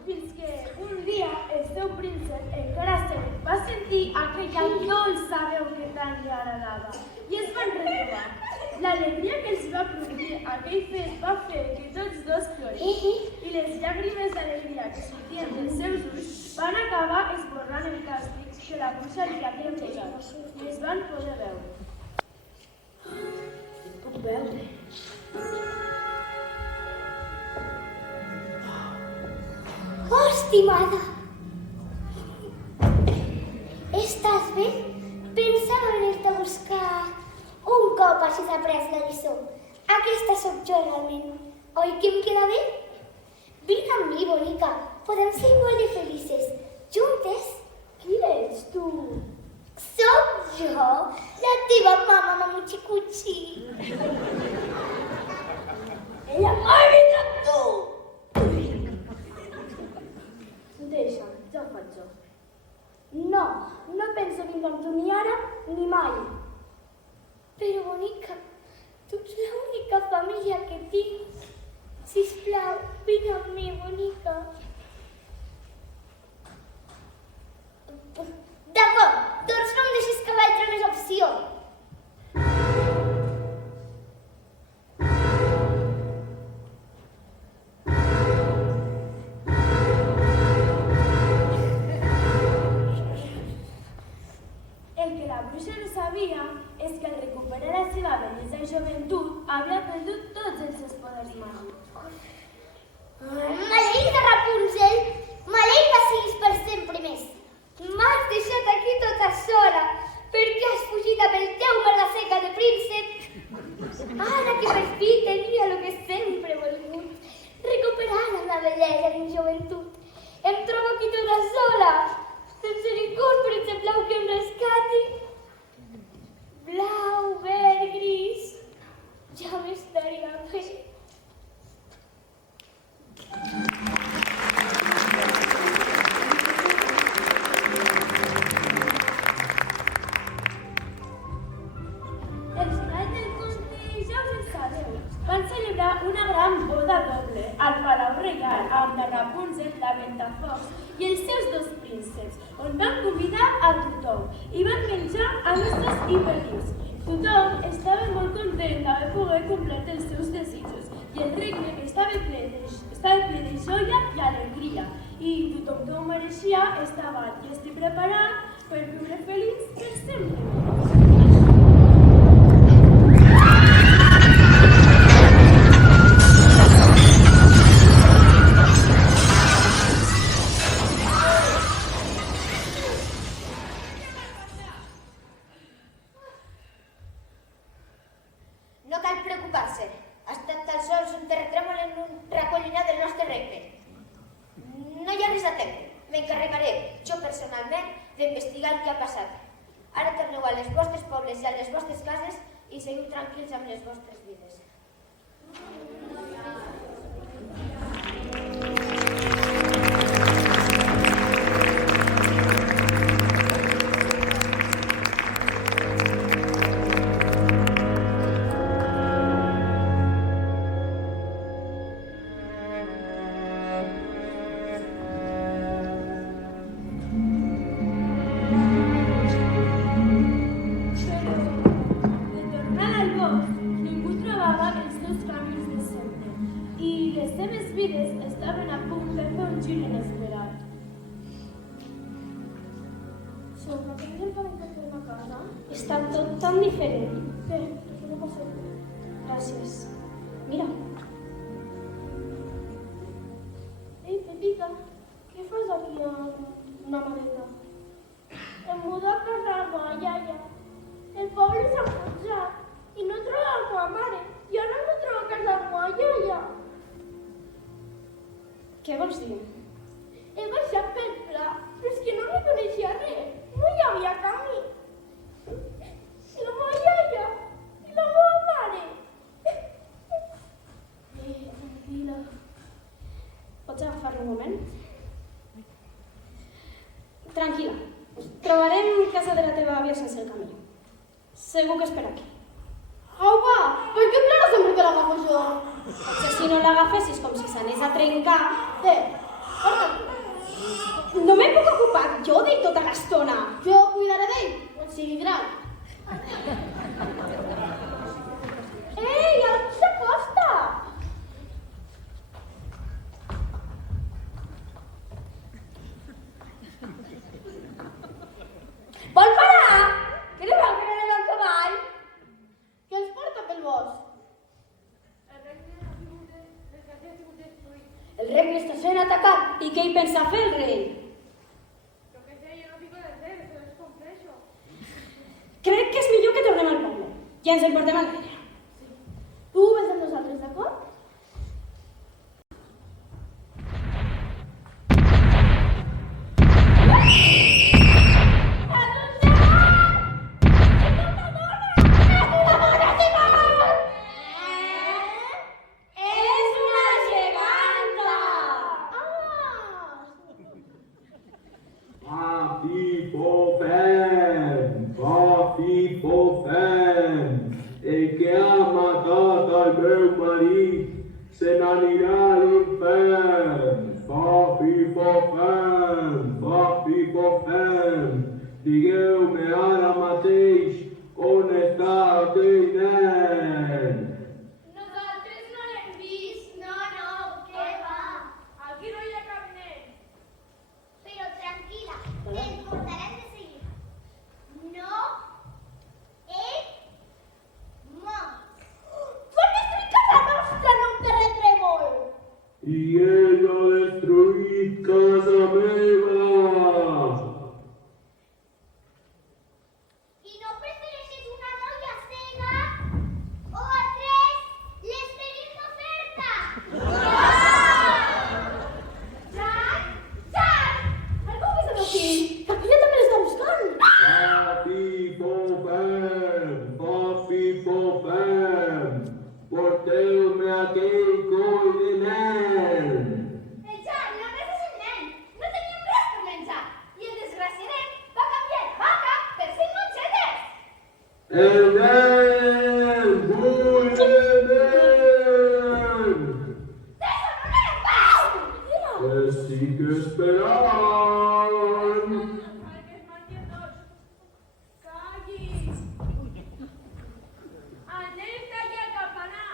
Fins que un dia el seu príncep, encara cec, va sentir aquella dolça veu que tant li agradava i es van retrobar. L'alegria que els va produir aquell fet va fer que tots dos ploressin i les llàgrimes d'alegria que sortien dels seus ulls van acabar esborrant el càstig que la bruixa li havia posat i es van poder veure. Puc veure. Oh, estimada! Estàs bé? Pensava venir-te a buscar un cop hagis après la lliçó. Aquesta sóc jo realment. Oi que em queda bé? Vine amb mi, bonica. Podem ser igual de felices. Juntes. Qui ets, tu? Soc jo, la teva mama, mamuchicuchi. Ella mai vindrà amb tu! Deixa'm, ja ho faig jo. No, no penso vindre amb tu ni ara ni mai. Però, bonica, tu ets l'única família que tinc. Sisplau, vine amb mi, bonica. D'acord, doncs no em deixis que l'altra més opció. El que la bruixa no sabia és que al recuperar la seva bellesa i joventut havia perdut tots els seus poders màgics. Maleïda Rapunzel, maleïda siguis per sempre més. M'has deixat aquí tota sola perquè has fugit amb el teu merda seca de príncep. Ara que per fi tenia el que sempre he volgut, recuperar la bellesa de joventut. Em trobo aquí tota sola, sense ningú príncep blau que em rescati. Blau, verd, gris, ja m'estaria bé. Els nats del conte ja us en sabeu. Van celebrar una gran boda doble al Palau Reial amb la Rapunzel, la Ventafocs i els seus dos prínceps, on van convidar a tothom i van menjar a nostres i felius. Tothom estava molt content d'haver pogut complir els seus desitjos i el regne estava ple de joia i alegria i tothom que ho mereixia estava llest i preparat per viure feliç per sempre. No cal preocupar-se. Ha estat tan sols un terratrèmol en un racó llunyà del nostre regne. No hi ha res a temer. M'encarregaré, jo personalment, d'investigar el que ha passat. Ara torneu a les vostres pobles i a les vostres cases i seguiu tranquils amb les vostres vides. Estaven a punt de fer un gir inesperat. Som, no tindrem per què fer-me a casa? Està tot tan diferent. Què? Què no passa? Gràcies. Mira, Ei, Pepita, què fas aquí amb una maleta? Em mudo a casa amb la iaia. El poble s'ha enfonsat i no trobo la meva mare. I ara no trobo a casa amb la iaia. què vols dir? He baixat pel pla, però és que no reconeixia res. No hi havia camí. I la meva iaia, i la meva mare. Tranquil·la. Pots agafar-lo un moment? Tranquil·la. Trobarem casa de la teva àvia sense el camí. Segur que és per aquí. Aupa, per què plora sempre que l'agafo jo? Potser si no l'agafessis com si s'anés a trencar... Porta. No m'he puc ocupar jo d'ell tota l'estona. Jo cuidaré d'ell, quan sigui gran. Ei, algú s'acosta! Vol parar? Que no veu que no anem al cavall? Què els porta pel bosc? El regne està sent atacat. I què hi pensa fer el rei? Crec que és millor que tornem al poble. Ja ens en portem enrere. Tu vés amb nosaltres, d'acord? el meu marit se n'anirà a l'infern. Fa-fi-fo-fem. Digueu-me ara mateix on està aquell nen. Nosaltres no l'hem vist. No, què va? Aquí no hi ha cap nen. Però tranquil·la, el portarem de seguida. No és mort. Van destruir casa nostra en un terratrèmol! I ell ha destruït casa meva. I no prefereixes una noia cega? O altres les tenim d'oferta. Jan! Algú que és aquí! Que aquí ja també l'està buscant! Fa-fi-fo-fem. Porteu-me aquell coll de nen. El Jan només és un nen. No teníem res per menjar. I el desgraciadet va canviar la vaca per 5 mongetes. El nen! Vull el nen! Deixa'm anar en pau! Estic esperant. Marques, tots. Callis. El nen està allà al campanar.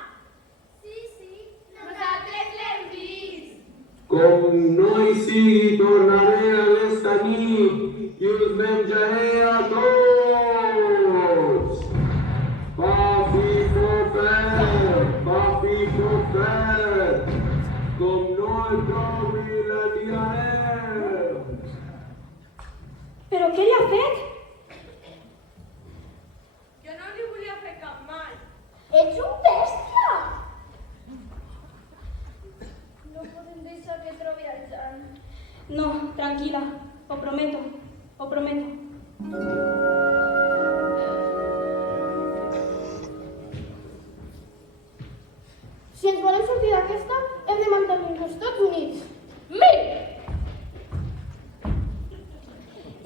Sí. Nosaltres l'hem vist. Com no hi sigui, tornaré aquesta nit i us menjaré a tots. Fa-fi-fo-fem. Com no el trobi, la liarem. Però què li ha fet? Jo no li volia fer cap mal. Ets un bèstia! No podem deixar que trobi el Jan. No, tranquil·la, ho prometo. Si ens volem sortir d'aquesta, hem de mantenir-nos tots units. Mira!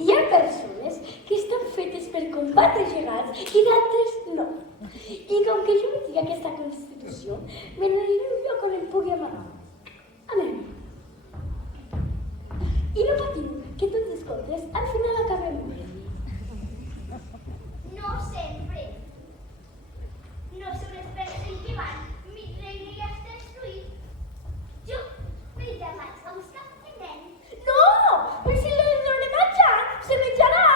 Hi ha persones que estan fetes per combatre gegants i d'altres no. I com que jo no tinc aquesta constitució, me n'aniré a un lloc on em pugui amagar. Anem. I no patiu, que tots els contes al final acabem bé. No sempre. No som experts en què van. Mi reina ja està destruït. Jo m'he llevat a buscar el nen. No! Però si li donem al Jan, se menjarà!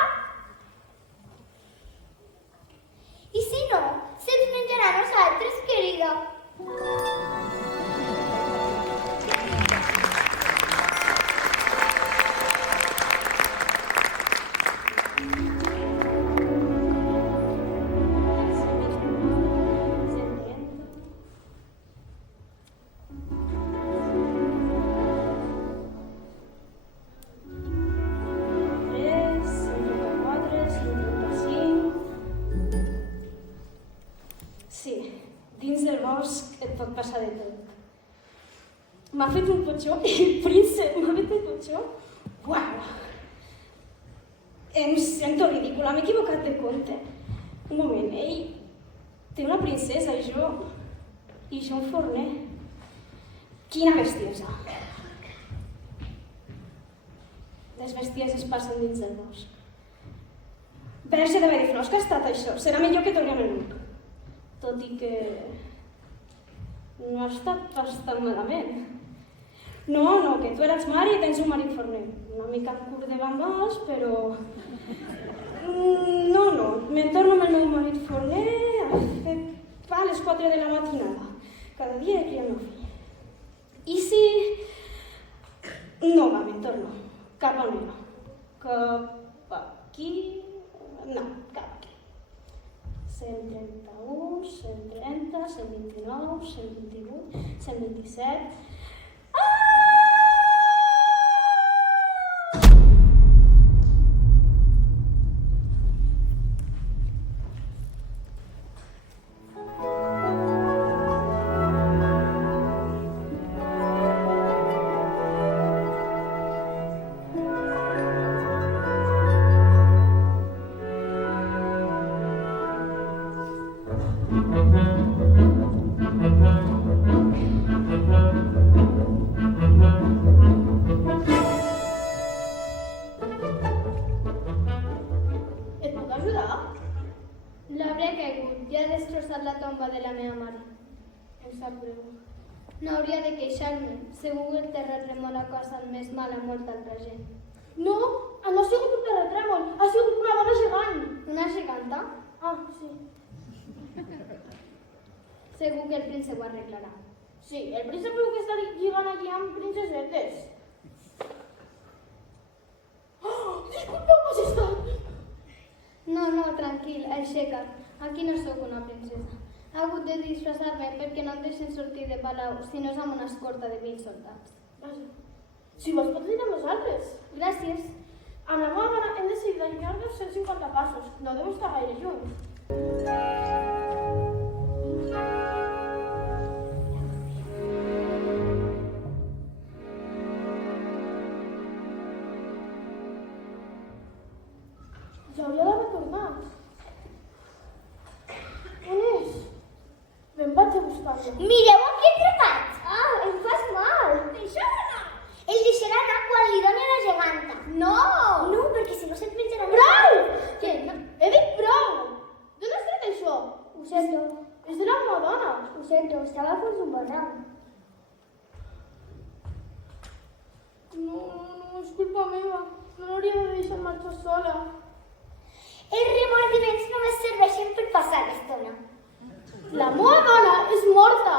I si no, se'ns menjarà a nosaltres, querida. Sí, dins del bosc et pot passar de tot. M'ha fet un potxó, el príncep m'ha fet un potxó. Uau! Em sento ridícula, m'he equivocat de conte. Un moment, ell té una princesa i jo un forner. Quina bestiesa! Les bestieses passen dins del bosc. Verge de Beniflors, que ha estat això? Serà millor que tornem el grup. Tot i que no ha estat bastant malament. No, que tu eres mare i tens un marit forner. Una mica curt de bambals, però... No, me'n torno amb el meu marit forner a les 4 de la matinada. Cada dia he criat el meu fill. I si... No, va, me'n torno. Cap a on era? Cap aquí... No, cap aquí. 131, 130, 129, 128, 127... meva mare. Em sap greu. No hauria de queixar-me. Segur que el terratrèmol ha causat més mal a molta altra gent. No, no ha sigut un terratrèmol, ha sigut una bona gegant. Una geganta? Ah, sí. Segur que el príncep ho arreglarà. Sí, el príncep diu que està lligant allí amb princesetes. Oh, disculpeu, majestat! No, tranquil, aixeca't. Aquí no sóc una princesa. He hagut de disfressar-me perquè no em deixen sortir de palau si no és amb una escorta de 20 soldats. Vaja. Si vols pots dir amb nosaltres. Gràcies. Amb la meva dona hem decidit allargar 150 passos. No deu estar gaire lluny. Ja hauria d'haver tornat. On és? Me'n vaig a buscar-lo. Mireu aquí atrapat! Ah, em fas mal! Deixa'l anar! El deixarà anar quan li doni a la geganta. No! No, perquè si no se't menjarà Prou! Què? No. He dit prou! D'on has tret això? Ho sento, És de la meva dona. ho sento, estava a fons d'un barranc. No, és culpa meva. No l'hauria de deixar marxar sola. Els remordiments només serveixen per passar l'estona. La meva dona és morta.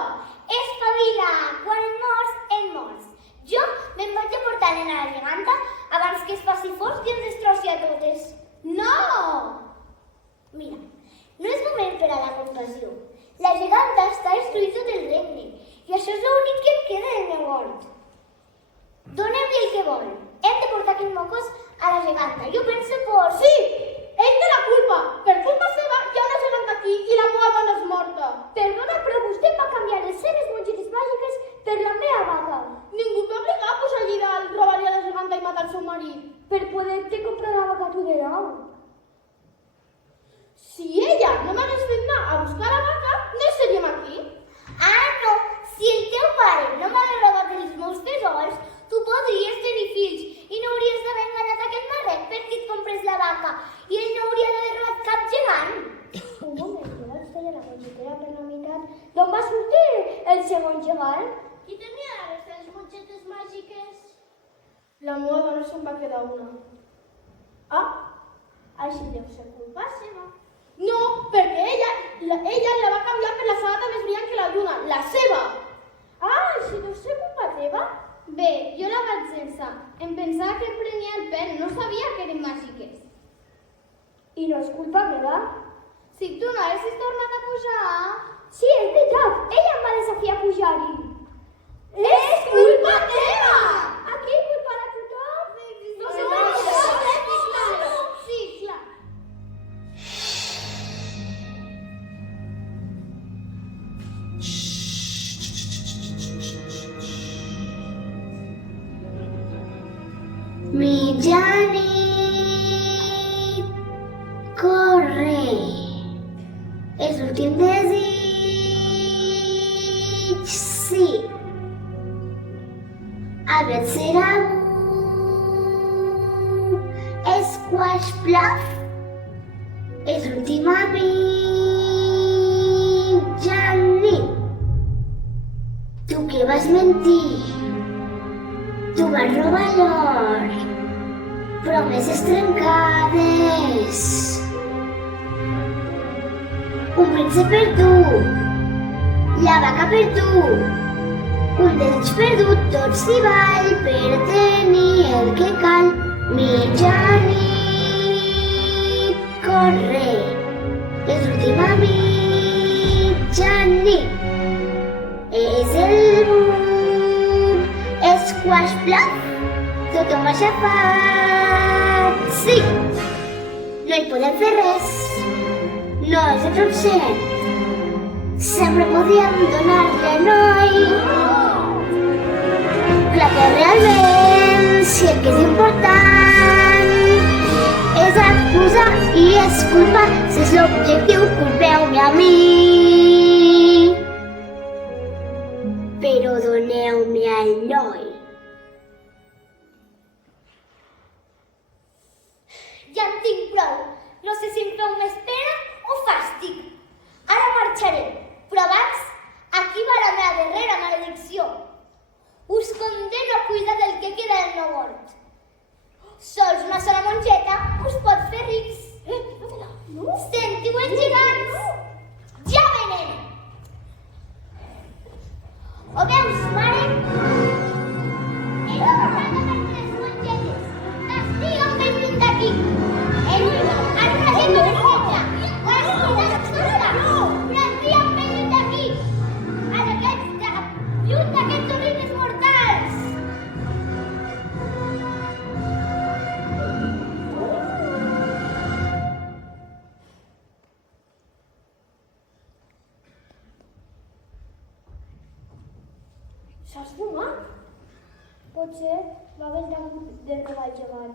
Espavila! Quan et mors. Jo me'n vaig a portar a la geganta abans que es faci fosc i ens destrossi a totes. No! Mira, no és moment per a la compassió. La geganta està destruint tot el regne i això és l'únic que em queda del meu hort. Doneu-li el que vol. Hem de portar aquest mocos a la geganta. Jo penso por... Sí! Ell té la culpa. Per culpa seva hi ha una geganta aquí i la meva dona és morta. Perdona, però vostè va canviar les seves mongetes màgiques per la meva vaca. Ningú va obligar a posar allí dalt, robar-li a la geganta i matar el seu marit. Per poder-te comprar la vaca tu de nou. Si ella no m'hagués fet anar a buscar la vaca, no estaríem aquí. Ah, no! Si el teu pare no m'hagués robat els meus tesors, tu podries tenir fills i no hauries d'haver enganyat aquest marret perquè et compres la vaca i ell no hauria d'haver robat cap gegant. Un moment, jo vaig tallar la mongetera per la meitat. D'on va sortir el segon gegant? Qui tenia la resta de les mongetes màgiques? La meva dona se'n va quedar una. Ah, Així deu ser culpa seva. no, perquè ella la va canviar per la sabata més brillant que la lluna, la seva. Ah, així deu ser culpa teva? Bé, jo la vaig sense. Em pensava que em prenia el pèl, no sabia que eren màgiques. I no és culpa meva? Si tu no haguessis tornat a pujar... Sí, és veritat, ella em va desafiar a pujar-hi. És culpa teva! Aquí culpar a tothom? No sé Sí, clar. Mitjanit, corre, és l'últim desig, sí. Aviat serà squash bluff, és l'última mitjanit. Tu que vas mentir, tu vas robar l'or, promeses trencades, un príncep per tu, la vaca per tu, un desig perdut, tot s'hi val per tenir el que cal. Mitjanit, corre, és l'última mitjanit, és el boom, squash bluff, tothom ha xapat, sí, no hi podem fer res, no és el procent, sempre podíem donar-li al noi, clar que realment, si el que és important és acusar i és culpar, si és l'objectiu, culpeu-me a mi. Però doneu-me al noi. Ja en tinc prou. No sé si em feu més pena o fàstic. Ara marxaré, però abans S'has fumat? Potser va haver de robar el gegant.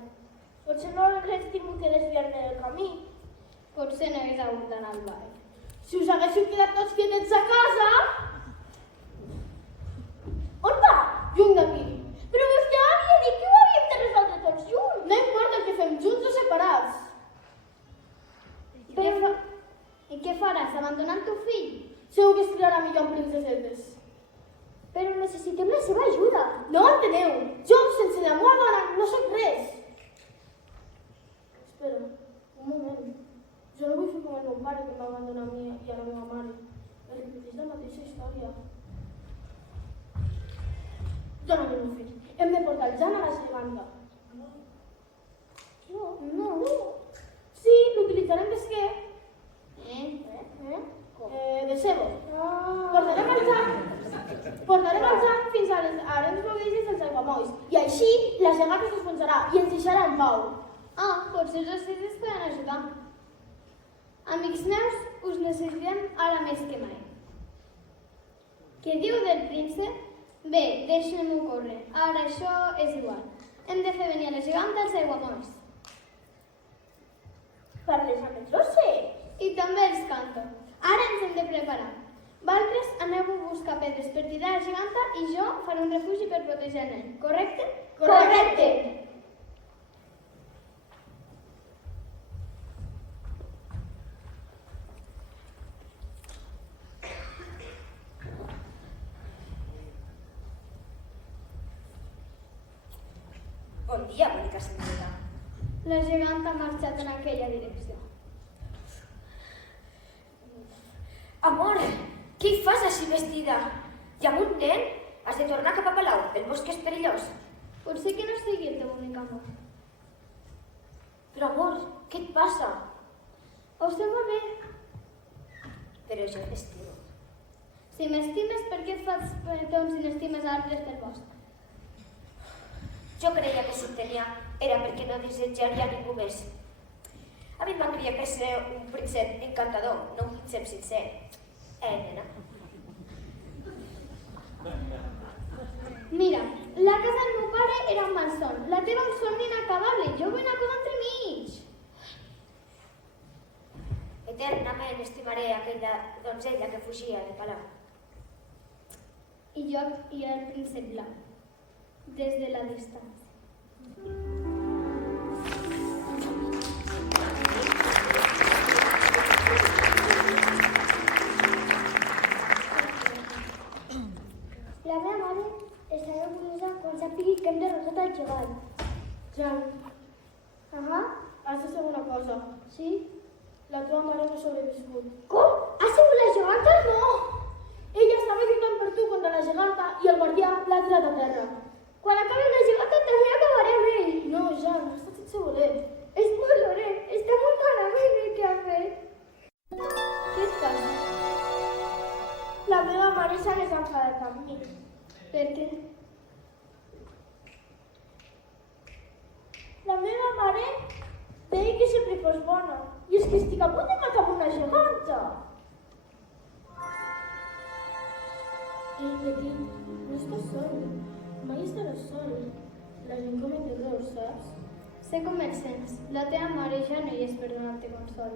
Potser no hagués tingut que desviar-me del camí. Potser no hagués hagut d'anar al ball. Si us haguéssiu quedat tots quietets a casa... On va? Lluny d'aquí. Però us ja havia dit que ho havíem de resoldre tots junts. No importa el que fem, junts o separats. Però... I què faràs, abandonant tu fill? Segur que es criarà millor amb princesetes. Però necessitem la seva ajuda. No enteneu? Jo, sense la meva dona, no soc res. Espera, un moment. Jo no vull fer com el meu pare, que em va abandonar a mi i a la meva mare. Es repeteix la mateixa història. Dóna'm el meu fill. Hem de portar el Jan a la geganta. No. Sí, l'utilitzarem d'esquer. De cebo. Portarem el Jan fins a les arenes movedises dels aiguamolls. I així la geganta s'esponjarà i ens deixarà en pau. Potser els ocells es poden ajudar. Amics meus, us necessitem ara més que mai. Què diu del príncep? Bé, deixem-ho córrer. Ara això és igual. Hem de fer venir a la geganta als aiguamolls. Parles amb els ocells. I també els canto. Ara ens hem de preparar. Vosaltres aneu a buscar pedres per tirar a la geganta i jo faré un refugi per protegir el nen. Correcte? Correcte. Bon dia, bonica senyora. La geganta ha marxat en aquella direcció. Amor, què hi fas així vestida? I amb un nen? Has de tornar cap a Palau, el bosc és perillós. Potser que no sigui el teu únic amor. Però amor, què et passa? Ho sé molt bé. Però jo t'estimo. Si m'estimes, per què et fas petons si n'estimes altres del bosc? Jo creia que si tenia era perquè no desitjaria ningú més. A mi em va criar que ser un príncep encantador, no un príncep sincer. Nena? Mira, la casa del meu pare era un malson. La teva un somni inacabable. Jo vull una cosa entremig. Eternament estimaré aquella donzella que fugia de Palau. I jo i el príncep blanc. Des de la distància. La meva mare estarà orgullosa quan sàpigui que hem derrotat el gegant. Jan, Has de saber una cosa. Sí? La teva mare no ha sobreviscut. Com? Ha sigut la geganta? No! Ella estava lluitant per tu contra la geganta i el guardià l'ha tirat a terra. Quan acabi la geganta també acabaré amb ell. No, Jan, ha estat sense voler. És molt dolent. Està molt malament el que ha fet. Què et passa? La meva mare s'hagués enfadat amb mi. Per què? La meva mare deia que sempre fos bona. I és que estic a punt de matar una geganta. Ei, petit, no estàs sol. Mai estaràs sol. La gent comet errors, saps? Sé com et sents. La teva mare ja no hi és per donar-te consol.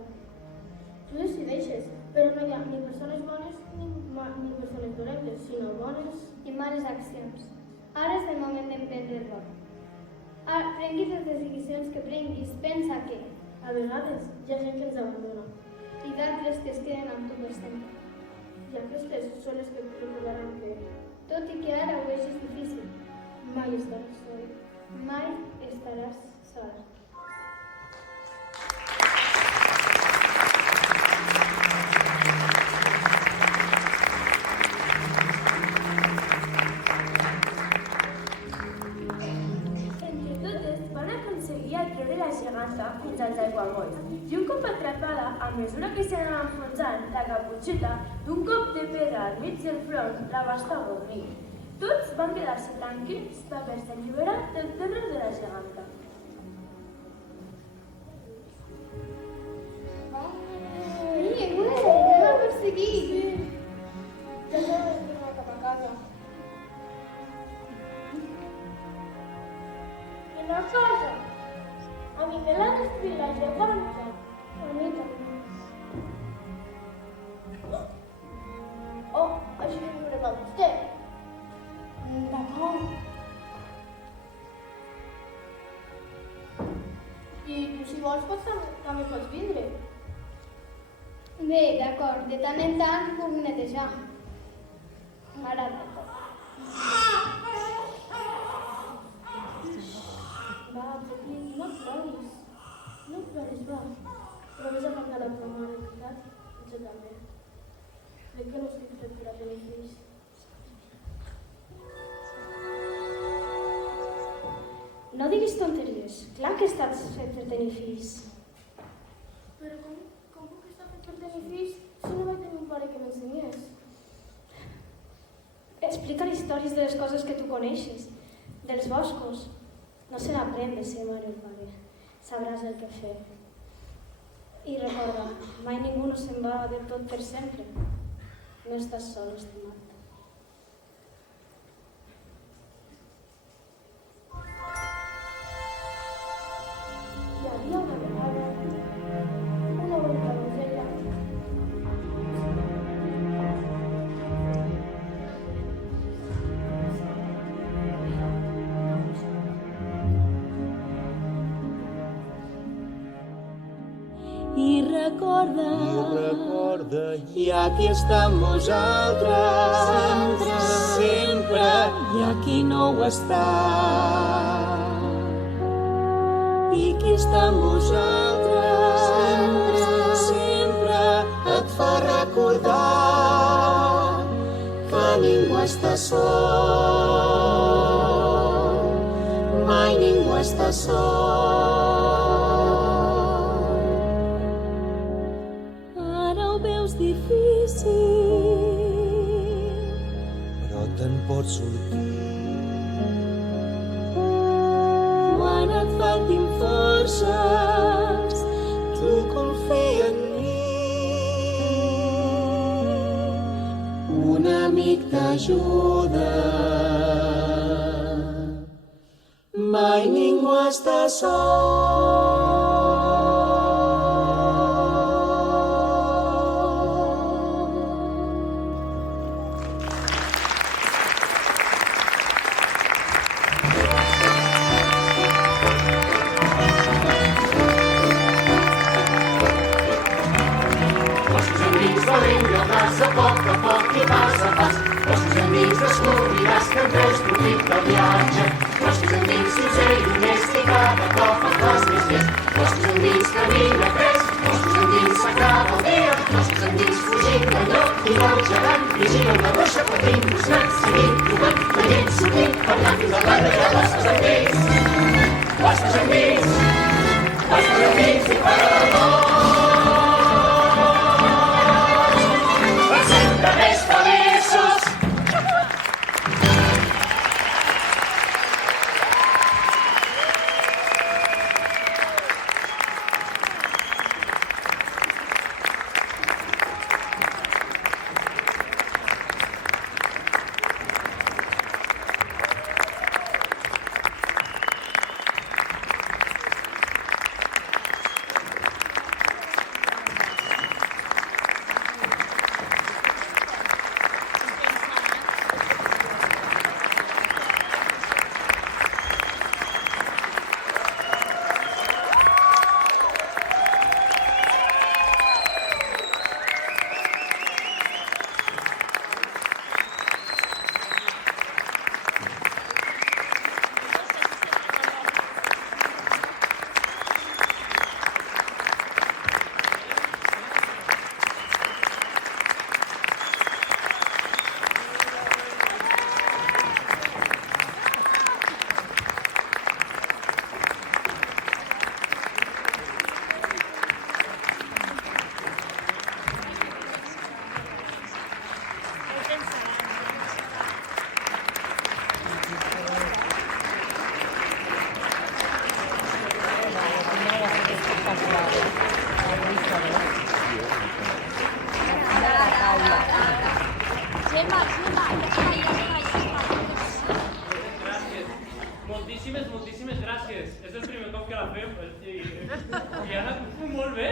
Tu decideixes, però no hi ha ni persones bones ni persones dolentes, sinó bones. I males accions. Ara és el moment d'emprendre el vol. Ara, prenguis les decisions que prenguis, pensa que... A vegades hi ha gent que ens abandona. I d'altres que es queden amb tu per sempre. I aquestes són les que recordaran que Tot i que ara ho vegis difícil, mai estaràs sol. mai estaràs sola. Entre totes van aconseguir atreure la geganta fins als aiguamolls i un cop atrapada, a mesura que s'anava enfonsant, la caputxeta d'un cop de pedra al mig del front la va estabordrir. Tots van quedar-se tranquils d'haver-se alliberat del terror de la geganta. Anem a perseguir! Ja s'ha de tornar cap a casa. a casa. A mi me l'han escrit la llevanta. A mi també. Oh, així que viurem amb vostè. D'acord. I tu, si vols, també pots vindre. Bé, d'acord, de tant en tant puc netejar. Ara no. Va, petit, no ploris. No ploris, va. Però vés a parlar a la teva mare, veritat? Jo també. Crec que no estic fet per a tenir fills. No diguis tonteries. Clar que estàs fet per tenir fills. Però com puc estar fet per tenir fills si no vaig tenir un pare que m'ensenyés? Explica històries de les coses que tu coneixes, dels boscos. No se n'aprèn de ser mare o pare. Sabràs el que fer. I recorda, mai ningú no se'n va de tot per sempre. No estàs sol, estimat. Hi havia una vegada una bonica donzella. I recorda, i aquí estem nosaltres, sempre, i aquí no ho està. I aquí estem nosaltres, sempre et fa recordar que ningú està sol, mai ningú està sol. Difícil, però te'n pots sortir. Quan et faltin forces, tu confia en mi. Un amic t'ajuda, mai ningú està sol. A poc i pas a pas, boscos endins descobriràs que en veus profit del viatge. Boscos endins fins a lluners i cada cop et fas més llest. Boscos endins camina pres, boscos endins s'acaba el dia. Boscos endins fugint d'allò i del gegant, vigila'm la roxa patint, buscant, seguint, trobant, veient, sortint, parlant fins al darrere. Boscos endins i per al món. Més feliços. Moltíssimes gràcies. És el primer cop que la fem i ha anat molt bé.